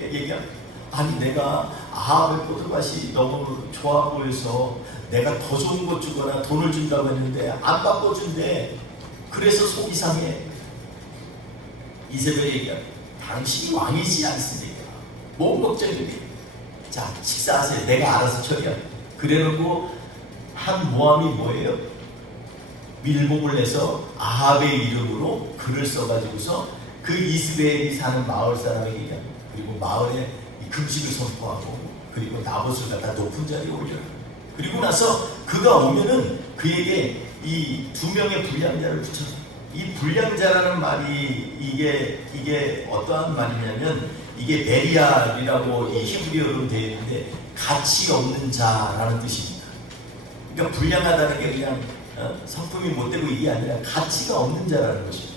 얘기합니다. 아니, 내가 아합의 포도밭이 너무 좋아 보여서 내가 더 좋은 것 주거나 돈을 준다고 했는데 안 바꿔준대. 그래서 속이 상해. 이세벨이 얘기합니다. 당신이 왕이지 않습니까? 뭔 걱정이니? 자, 식사하세요. 내가 알아서 처리할게. 그래놓고 한 모함이 뭐예요? 밀봉을 해서 아합의 이름으로 글을 써가지고서 그 이스라엘이 사는 마을 사람에게 얘기합니다. 그리고 마을에 금식을 선포하고, 그리고 나봇을 갖다 높은 자리에 올려요. 그리고 나서 그가 오면은 그에게 이 2명의 불량자를 붙여서, 이 불량자라는 말이 이게 어떠한 말이냐면, 이게 베리알이라고 이 히브리어로 되어 있는데 가치 없는 자라는 뜻입니다. 그러니까 불량하다는 게 그냥 성품이 못되고 이게 아니라 가치가 없는 자라는 것입니다.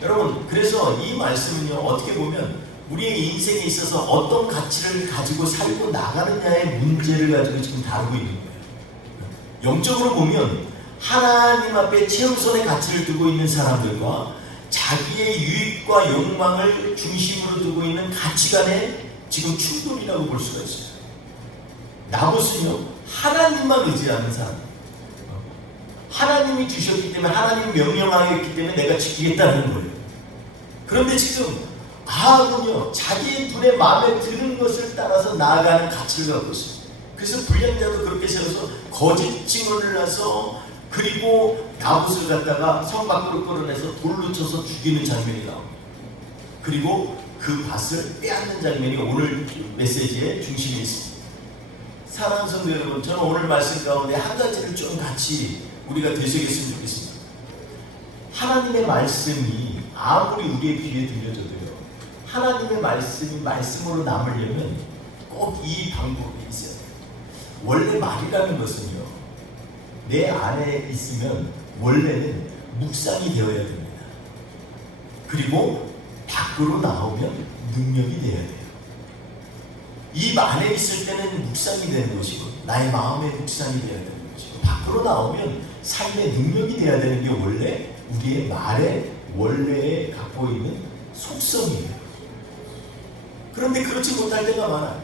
여러분, 그래서 이 말씀은요, 어떻게 보면 우리의 인생에 있어서 어떤 가치를 가지고 살고 나가느냐의 문제를 가지고 지금 다루고 있는 거예요. 영적으로 보면 하나님 앞에 최우선의 가치를 두고 있는 사람들과 자기의 유익과 욕망을 중심으로 두고 있는 가치관의 지금 충돌이라고 볼 수가 있어요. 나봇은요, 하나님만 의지하는 사람. 하나님이 주셨기 때문에, 하나님 명령하였기 때문에 내가 지키겠다는 거예요. 그런데 지금 아합은요, 자기의 눈에 마음에 드는 것을 따라서 나아가는 가치를 갖고 있습니다. 그래서 불량자도 그렇게 세워서 거짓 증언을 해서, 그리고 나봇을 갖다가 성 밖으로 끌어내서 돌로 쳐서 죽이는 장면이 나옵니다. 그리고 그 밭을 빼앗는 장면이 오늘 메시지의 중심에 있습니다. 사랑하는 성도 여러분, 저는 오늘 말씀 가운데 한 가지를 좀 같이 우리가 되새겼으면 좋겠습니다. 하나님의 말씀이 아무리 우리의 귀에 들려져도요, 하나님의 말씀이 말씀으로 남으려면 꼭 이 방법이 있어요. 원래 말이라는 것은요, 내 안에 있으면 원래는 묵상이 되어야 됩니다. 그리고 밖으로 나오면 능력이 되어야 돼요. 입 안에 있을 때는 묵상이 되는 것이고, 나의 마음의 묵상이 되어야 되는 것이고, 밖으로 나오면 삶의 능력이 되어야 되는 게 원래 우리의 말의 원래에 갖고 있는 속성이에요. 그런데 그렇지 못할 때가 많아요.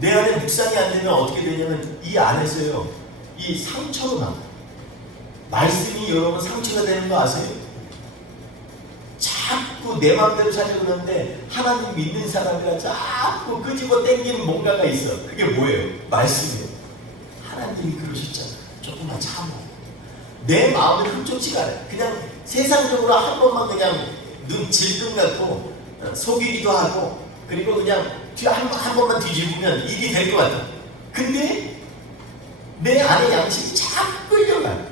내 안에 묵상이 안 되면 어떻게 되냐면 이 안에서요, 이 상처로 나와요. 말씀이 여러분 상처가 되는 거 아세요? 자꾸 내 마음대로 살려고 그러는데 하나님 믿는 사람이라 자꾸 끄집어 땡기는 뭔가가 있어. 그게 뭐예요? 말씀이에요. 하나님이 그러셨잖아. 조금만 참아. 내 마음을 흡족치가 않아요. 그냥 세상적으로 한 번만 그냥 눈 질끈 갖고 속이기도 하고, 그리고 그냥 한 번만 뒤집으면 일이 될 것 같아. 근데 내 안의 양심이 자꾸 끌려가요.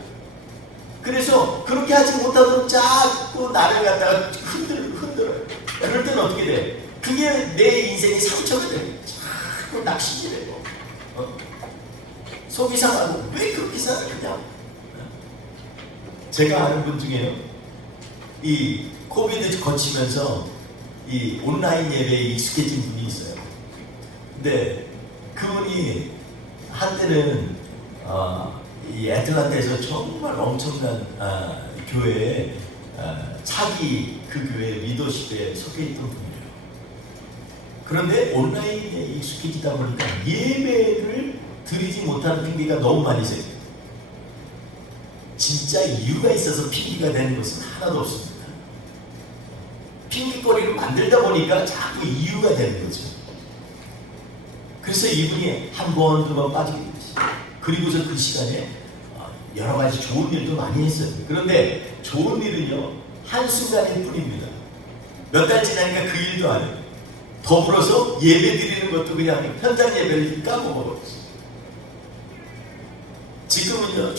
그래서 그렇게 하지 못하도록 자꾸 나를 갖다가 흔들어요. 그럴 때는 어떻게 돼? 그게 내 인생의 상처가 돼. 자꾸 낚시질해요. 속이 상하고 왜 그렇게 살아 그냥. 제가 아는 분 중에요, 이 코비드 거치면서 이 온라인 예배에 익숙해진 분이 있어요. 근데 그분이 한때는 이 애틀란타에서 정말 엄청난 교회에 차기 그 교회 리더십에 속해 있던 분이에요. 그런데 온라인에 익숙해지다 보니까 예배를 드리지 못하는 핑계가 너무 많이 생겨요. 진짜 이유가 있어서 핑계가 되는 것은 하나도 없습니다. 핑계거리를 만들다 보니까 자꾸 이유가 되는 거죠. 그래서 이분이 한 번, 두 번 빠지게 됐어요. 그리고서 그 시간에 여러 가지 좋은 일도 많이 했어요. 그런데 좋은 일은요, 한순간일 뿐입니다. 몇 달 지나니까 그 일도 안 해요. 더불어서 예배 드리는 것도 그냥 현장 예배를 까먹어버렸어요. 지금은요,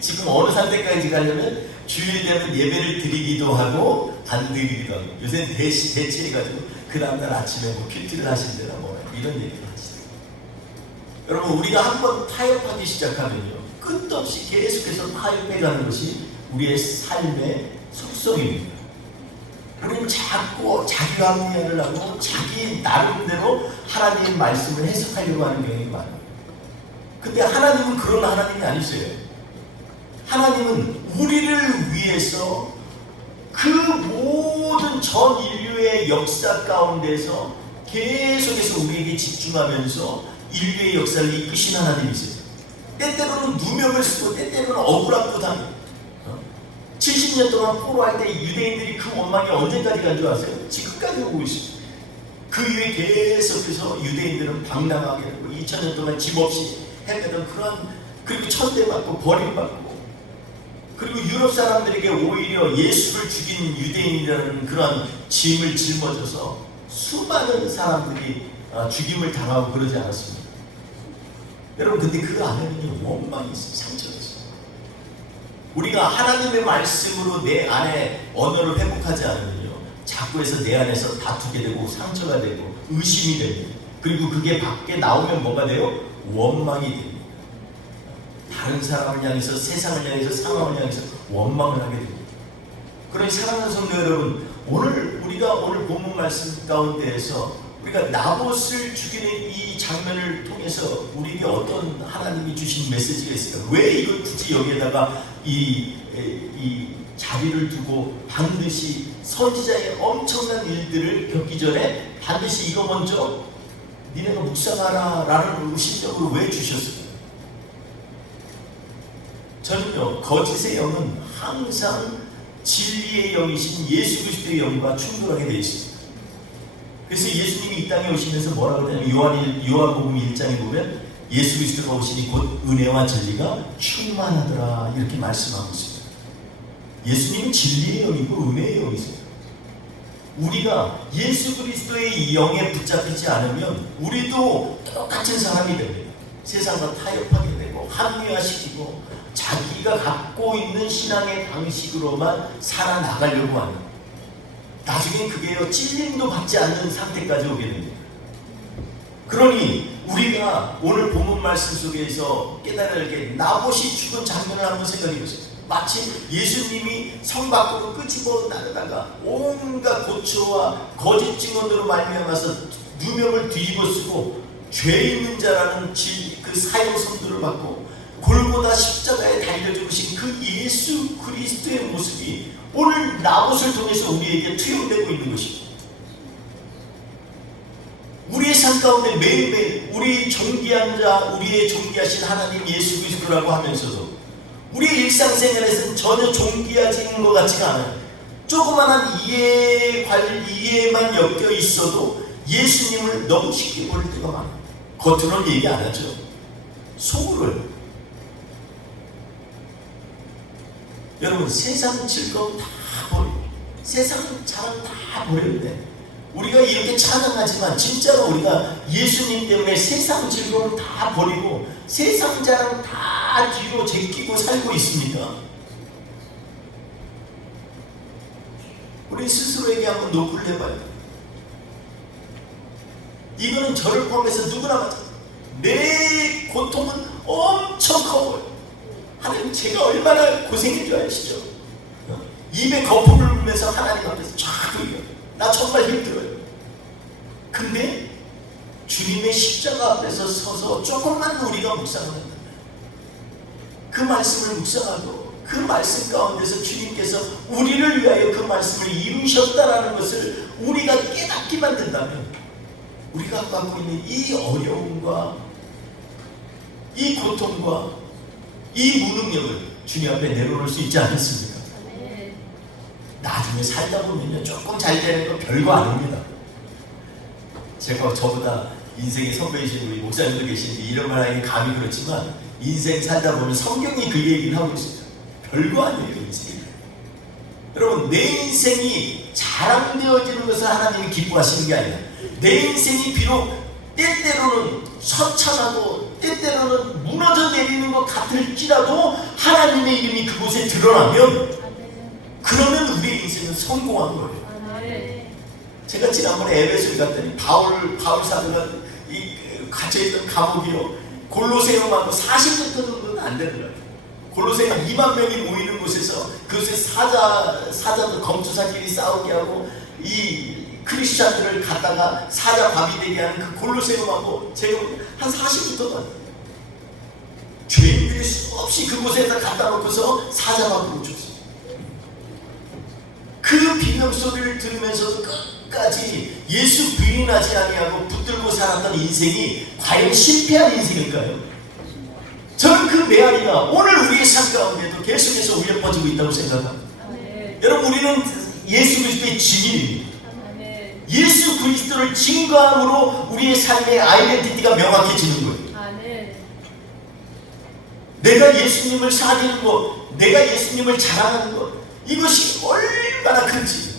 지금 어느 상태까지 가려면 주일 되면 예배를 드리기도 하고 안 드리기도 하고, 요새는 대체해가지고 그 다음날 아침에 뭐 큐티를 하신다나 뭐 이런 얘기를 하시죠. 여러분, 우리가 한번 타협하기 시작하면요, 끝없이 계속해서 타협해가는 것이 우리의 삶의 속성입니다. 우리는 자꾸 자기 합리화를 하고 자기 나름대로 하나님의 말씀을 해석하려고 하는 경향이 많아요. 근데 하나님은 그런 하나님이 아니세요. 하나님은 우리를 위해서 그 모든 전 인류의 역사 가운데서 계속해서 우리에게 집중하면서 인류의 역사를 이끄신 하나님이세요. 때때로는 누명을 쓰고 때때로는 억울함도 당해요. 70년 동안 포로할 때 유대인들이 그 원망이 언제까지 간 줄 아세요? 지금까지 오고 있어요. 그 이후에 계속해서 유대인들은 방랑하게 되고 2000년 동안 집 없이 헤매던 그런, 그리고 천대받고 버림받고, 그리고 유럽 사람들에게 오히려 예수를 죽인 유대인이라는 그런 짐을 짊어져서 수많은 사람들이 죽임을 당하고 그러지 않았습니다. 여러분, 근데 그 안에는 원망이 있어요. 상처가 있어요. 우리가 하나님의 말씀으로 내 안에 언어를 회복하지 않으면요, 자꾸 해서 내 안에서 다투게 되고 상처가 되고 의심이 됩니다. 그리고 그게 밖에 나오면 뭐가 돼요? 원망이 됩니다. 다른 사람을 향해서, 세상을 향해서, 상황을 향해서 원망을 하게 됩니다. 그러니 사랑하는 성도 여러분, 우리가 오늘 본문 말씀 가운데에서 우리가 나봇을 죽이는 이 장면을 통해서 우리에게 어떤 하나님이 주신 메시지가 있을까? 왜 이걸 굳이 여기에다가 이 자리를 두고 반드시 선지자의 엄청난 일들을 겪기 전에 반드시 이거 먼저 니네가 묵상하라 라는 의식적으로 왜 주셨을까요? 저는요, 거짓의 영은 항상 진리의 영이신 예수 그리스도의 영과 충돌하게 되어 있습니다. 그래서 예수님이 이 땅에 오시면서 뭐라고 하냐면 요한복음 1장에 보면 예수 그리스도가 오시니 곧 은혜와 진리가 충만하더라 이렇게 말씀하고 있습니다. 예수님은 진리의 영이고 은혜의 영이세요. 우리가 예수 그리스도의 영에 붙잡히지 않으면 우리도 똑같은 사람이 됩니다. 세상과 타협하게 되고 합리화시키고 자기가 갖고 있는 신앙의 방식으로만 살아나가려고 하는, 나중엔 그게요, 찔림도 받지 않는 상태까지 오게 됩니다. 그러니 우리가 오늘 본문 말씀 속에서 깨달을 게 나봇이 죽은 장면을 한번 생각해 보세요. 마치 예수님이 성 밖으로 끄집어 나르다가 온갖 고초와 거짓 증언으로 말미암아서 누명을 뒤집어 쓰고 죄 있는 자라는 그 사형 선고를 받고 골고다 십자가에 달려 죽으신 그 예수 그리스도의 모습이 오늘 나봇을 통해서 우리에게 투영되고 있는 것입니다. 우리의 삶 가운데 매일매일 우리 존귀한 자, 우리의 존귀하신 하나님 예수 그리스도라고 하면서도 우리의 일상생활에서는 전혀 존귀하지는 것 같지가 않아요. 조그만한 이해만 엮여 있어도 예수님을 너무 쉽게 버릴 때가 많아요. 겉으로는 얘기 안 하죠. 속으로요. 여러분, 세상 즐거움 다 버리고 세상 자랑 다 버리는데 우리가 이렇게 찬양하지만 진짜로 우리가 예수님 때문에 세상 즐거움 다 버리고 세상 자랑 다 뒤로 제끼고 살고 있습니다. 우리 스스로에게 한번 노크를 해봐요. 이거는 저를 포함해서 누구나 마찬가지예요. 내 고통은 엄청 커 보여요. 하나님, 제가 얼마나 고생해줘야 아시죠? 입에 거품을 불면서 하나님 앞에서 쫙 돌려. 나 정말 힘들어요. 근데 주님의 십자가 앞에서 서서 조금만 우리가 묵상을 한다면, 그 말씀을 묵상하고 그 말씀 가운데서 주님께서 우리를 위하여 그 말씀을 이루셨다라는 것을 우리가 깨닫기만 된다면, 우리가 갖고 있는 이 어려움과 이 고통과 이 무능력을 주님 앞에 내려놓을 수 있지 않겠습니까? 나중에 살다 보면요, 조금 잘 되는 건 별거 아닙니다. 제가 저보다 인생의 선배이신 우리 목사님도 계시는데 이런 말 하기 감이 그렇지만, 인생 살다 보면 성경이 그 얘기를 하고 있습니다. 별거 아니에요, 인생이. 여러분, 내 인생이 자랑되어지는 것을 하나님이 기뻐하시는 게 아니라, 내 인생이 비록 때때로는 처참하고 때때로는 무너져 내리는 것 같을지라도 하나님의 이름이 그곳에 드러나면, 그러면 우리의 인생은 성공한 거예요. 제가 지난번에 에베소에 갔더니 바울 사도가 갇혀있던 감옥이요, 골로새움하고 40m 정도는 안 되더라고요. 골로새가 2만 명이 모이는 곳에서 그곳에 사자도 검투사끼리 싸우게 하고 이 크리스찬들을 갖다가 사자 밥이 되게 하는 그 골로새움하고 제가 한 40m가 죄인들이 제자들이 수없이 그곳에다 갖다 놓고서 사자 밖으로 줬어요. 그 비명소리를 들으면서도 끝까지 예수 부인하지 아니하고 붙들고 살았던 인생이 과연 실패한 인생일까요? 저는 그 메아리가 오늘 우리의 삶 가운데도 계속해서 울려 퍼지고 있다고 생각합니다. 여러분, 우리는 예수 그리스도의 증인입니다. 예수 그리스도를 증거함으로 우리의 삶의 아이덴티티가 명확해지는 거예요. 내가 예수님을 사귀는 것, 내가 예수님을 자랑하는 것, 이것이 얼마나 큰지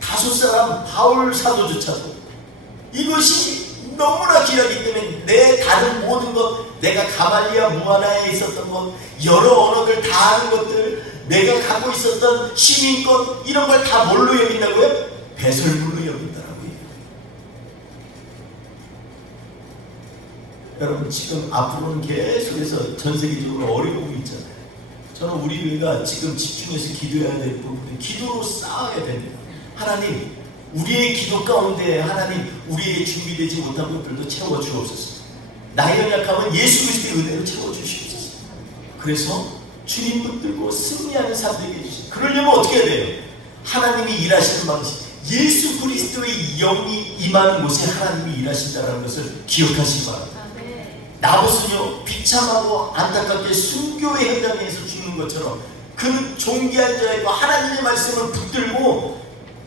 다섯 사람 바울 사도조차도 이것이 너무나 귀하기 때문에 내 다른 모든 것, 내가 가말리아 무하나에 있었던 것, 여러 언어들 다 아는 것들, 내가 갖고 있었던 시민권, 이런 걸 다 뭘로 여긴다고요? 배설물로 여긴다라고요. 여러분, 지금 앞으로는 계속해서 전 세계적으로 어려움이 있잖아요. 저는 우리 교회가 지금 집중해서 기도해야 될 부분은 기도로 싸워야 됩니다. 하나님, 우리의 기도 가운데 하나님, 우리에게 준비되지 못한 것들도 채워주옵소서. 나의 연약함은 예수 그리스도의 은혜로 채워주시옵소서. 그래서 주님 붙들고 승리하는 삶 되게 해주시옵소서. 그러려면 어떻게 해야 돼요? 하나님이 일하시는 방식, 예수 그리스도의 영이 임하는 곳에 하나님이 일하신다는 것을 기억하시기 바랍니다. 나봇은요, 비참하고 안타깝게 순교의 현장에서 죽는 것처럼 그는 존귀한 자이고 하나님의 말씀을 붙들고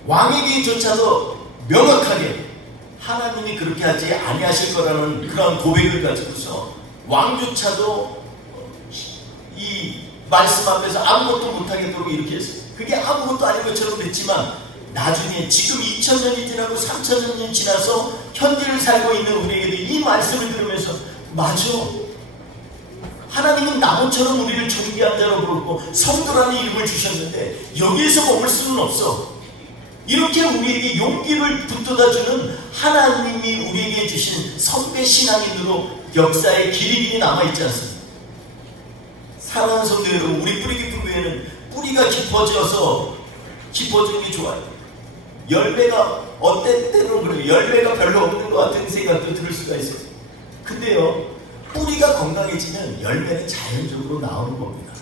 왕에게조차도 명확하게 하나님이 그렇게 하지 아니하실 거라는 그런 고백을 가지고서 왕조차도 이 말씀 앞에서 아무것도 못하겠도록 이렇게 했어요. 그게 아무것도 아닌 것처럼 됐지만 나중에 지금 2000년이 지나고 3000년이 지나서 현재를 살고 있는 우리에게도 이 말씀을 들으면서 맞아, 하나님은 나무처럼 우리를 존귀한 자로 부르고 성도라는 이름을 주셨는데 여기에서 머물 수는 없어. 이렇게 우리에게 용기를 북돋아주는 하나님이 우리에게 주신 선배 신앙인으로 역사의 길이 남아있지 않습니까? 사랑하는 성도 여러분, 우리 뿌리 깊은 교회는 뿌리가 깊어져서 깊어지는 게 좋아요. 열매가 어떤 때는 그래요. 열매가 별로 없는 것 같은 생각도 들을 수가 있어요. 근데요, 뿌리가 건강해지면 열매는 자연적으로 나오는 겁니다.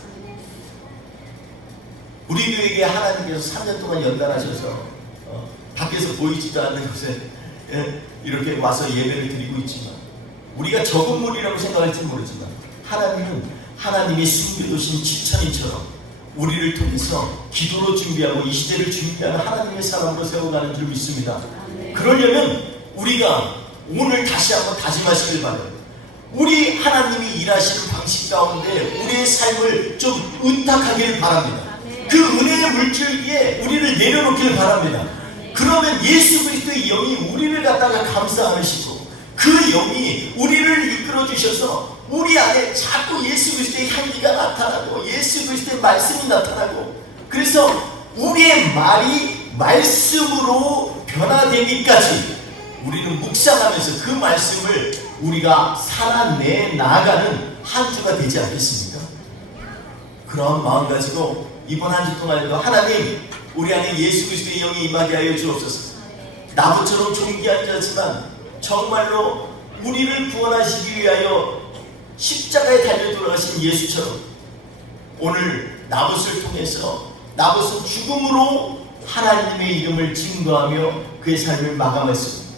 우리 교회에 하나님께서 3년 동안 연단하셔서 밖에서 보이지도 않는 곳에 이렇게 와서 예배를 드리고 있지만 우리가 적은 물이라고 생각할지 모르지만 하나님은 하나님의 숨겨두신 지천인처럼 우리를 통해서 기도로 준비하고 이 시대를 준비하는 하나님의 사람으로 세워가는 줄 믿습니다. 그러려면 우리가 오늘 다시 한번 다짐하시길 바라요. 우리 하나님이 일하시는 방식 가운데 우리의 삶을 좀 은탁하기를 바랍니다. 그 은혜의 물줄기에 우리를 내려놓기를 바랍니다. 그러면 예수 그리스도의 영이 우리를 갖다가 감싸 안으시고 그 영이 우리를 이끌어 주셔서 우리 안에 자꾸 예수 그리스도의 향기가 나타나고 예수 그리스도의 말씀이 나타나고, 그래서 우리의 말이 말씀으로 변화되기까지 우리는 묵상하면서 그 말씀을 우리가 살아내 나아가는 한 주가 되지 않겠습니까? 그런 마음 가지고 이번 한 주 동안에도 하나님, 우리 안에 예수 그리스도의 영이 임하게 하여 주옵소서. 나무처럼 존귀한 자지만 정말로 우리를 구원하시기 위하여 십자가에 달려 돌아가신 예수처럼 오늘 나봇을 통해서 나봇은 죽음으로 하나님의 이름을 증거하며 그의 삶을 마감했습니다.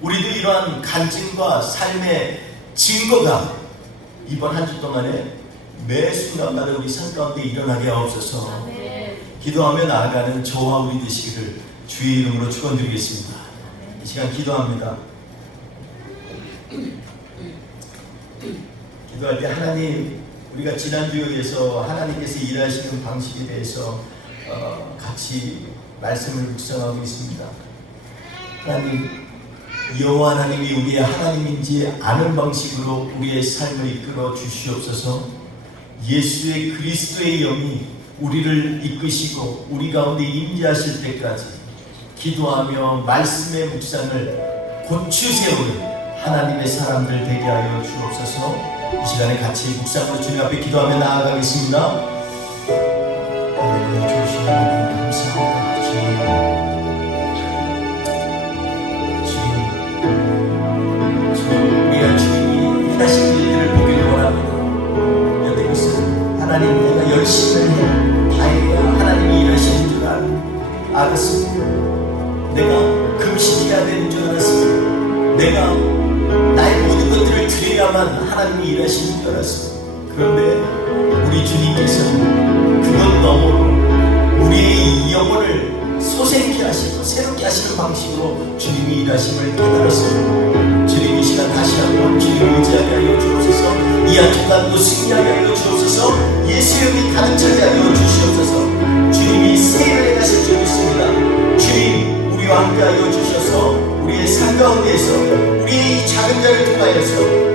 우리도 이러한 간증과 삶의 증거가 이번 한 주 동안에 매 순간마다 우리 삶 가운데 일어나게 하옵소서. 기도하며 나아가는 저와 우리 되시기를 주의 이름으로 축원드리겠습니다. 이 시간 기도합니다. 기도할 때 하나님, 우리가 지난주에서 하나님께서 일하시는 방식에 대해서 같이 말씀을 묵상하고 있습니다. 하나님, 여호와 하나님이 우리의 하나님인지 아는 방식으로 우리의 삶을 이끌어 주시옵소서. 예수의 그리스도의 영이 우리를 이끄시고 우리 가운데 임재하실 때까지 기도하며 말씀의 묵상을 고추 세우는 하나님의 사람들 되게 하여 주옵소서. 이 시간에 같이 묵상으로 주님 앞에 기도하며 나아가겠습니다. 하나님 주신 하나님 감사합니다. 주님, 우리가 주님이 하신 일들을 보기를 원합니다. 되는 줄 알았습니다. 내가 나의 모든 것들을 드려야만 하나님이 일하시는 줄 알았습니다. 그런데 우리 주님께서는 그것 너머로 우리의 영혼을 소생케 하시고 새롭게 하시는 방식으로 주님이 일하심을 깨달았습니다. 주님 이 시간 다시 한번 주님 의지하게 하여 주옵소서. 이 한 주간도 승리하게 하여 주옵소서. 예수의 영이 가득 차게 하여 주시옵소서. 주님이 세일을 하실 줄 믿습니다. 주님 우리와 함께 하여 주셔서 우리의 삶 가운데에서 우리 작은 자를 통하여서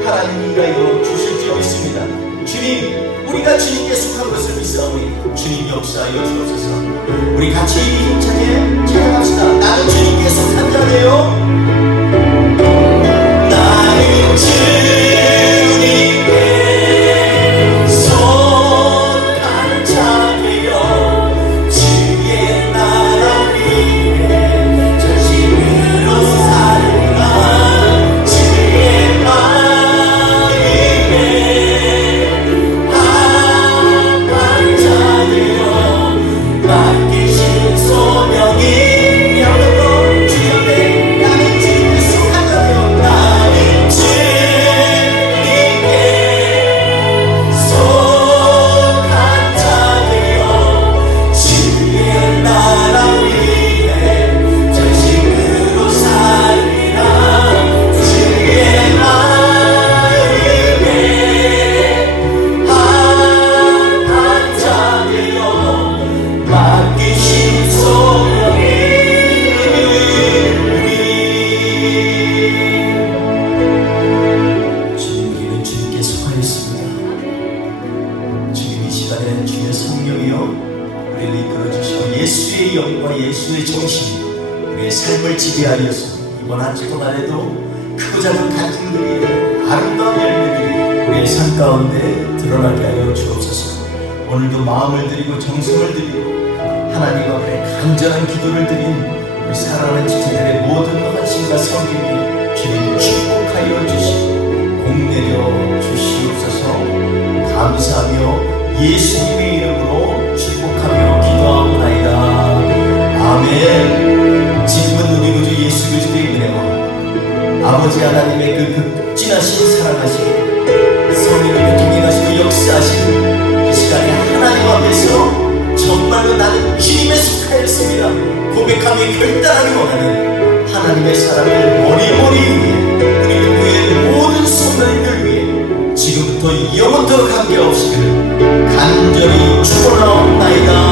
하나님이 일하여 주실 줄 믿습니다. 주님 우리가 주님께 속한 것을 믿사오니 주님 역사하여 주옵소서. 우리 같이 힘차게 찬양합시다. 나는 주님께 속한 자네요. 나는 주님께 속한 자네요. 주의 나라 위에 전심으로 살라. 주의 마음에 맡기신 소명이 예수의 영과 예수의 정신이 우리의 삶을 지배하여서 이번 한 주 동안에도 크고 작은 간증들이 아름다운 열매들이 우리의 삶 가운데 드러나게 하여 주옵소서. 오늘도 마음을 드리고 정성을 드리고 하나님 앞에 간절한 기도를 드린 우리 사랑하는 지체들의 모든 헌신과 섬김이 주님 축복하여 주시고 복내려 주시옵소서. 감사하며 예수님의 이름으로 축복하며 기도하옵나이다. 아멘. 지금은 우리 구주 예수 그리스도의 은혜와 아버지 하나님의 그 극진하신 사랑하심, 성령님의 동행하시고 역사하시고 이 시간에 하나님 앞에서 정말로 나는 주님의 속하였습니다 고백하며 결단하기 원하는 하나님의 사랑을 머리머리 위에 우리 누구의 모든 소멸들 위해 지금부터 영원토록 함께 하옵시기를 간절히 축원하옵나이다.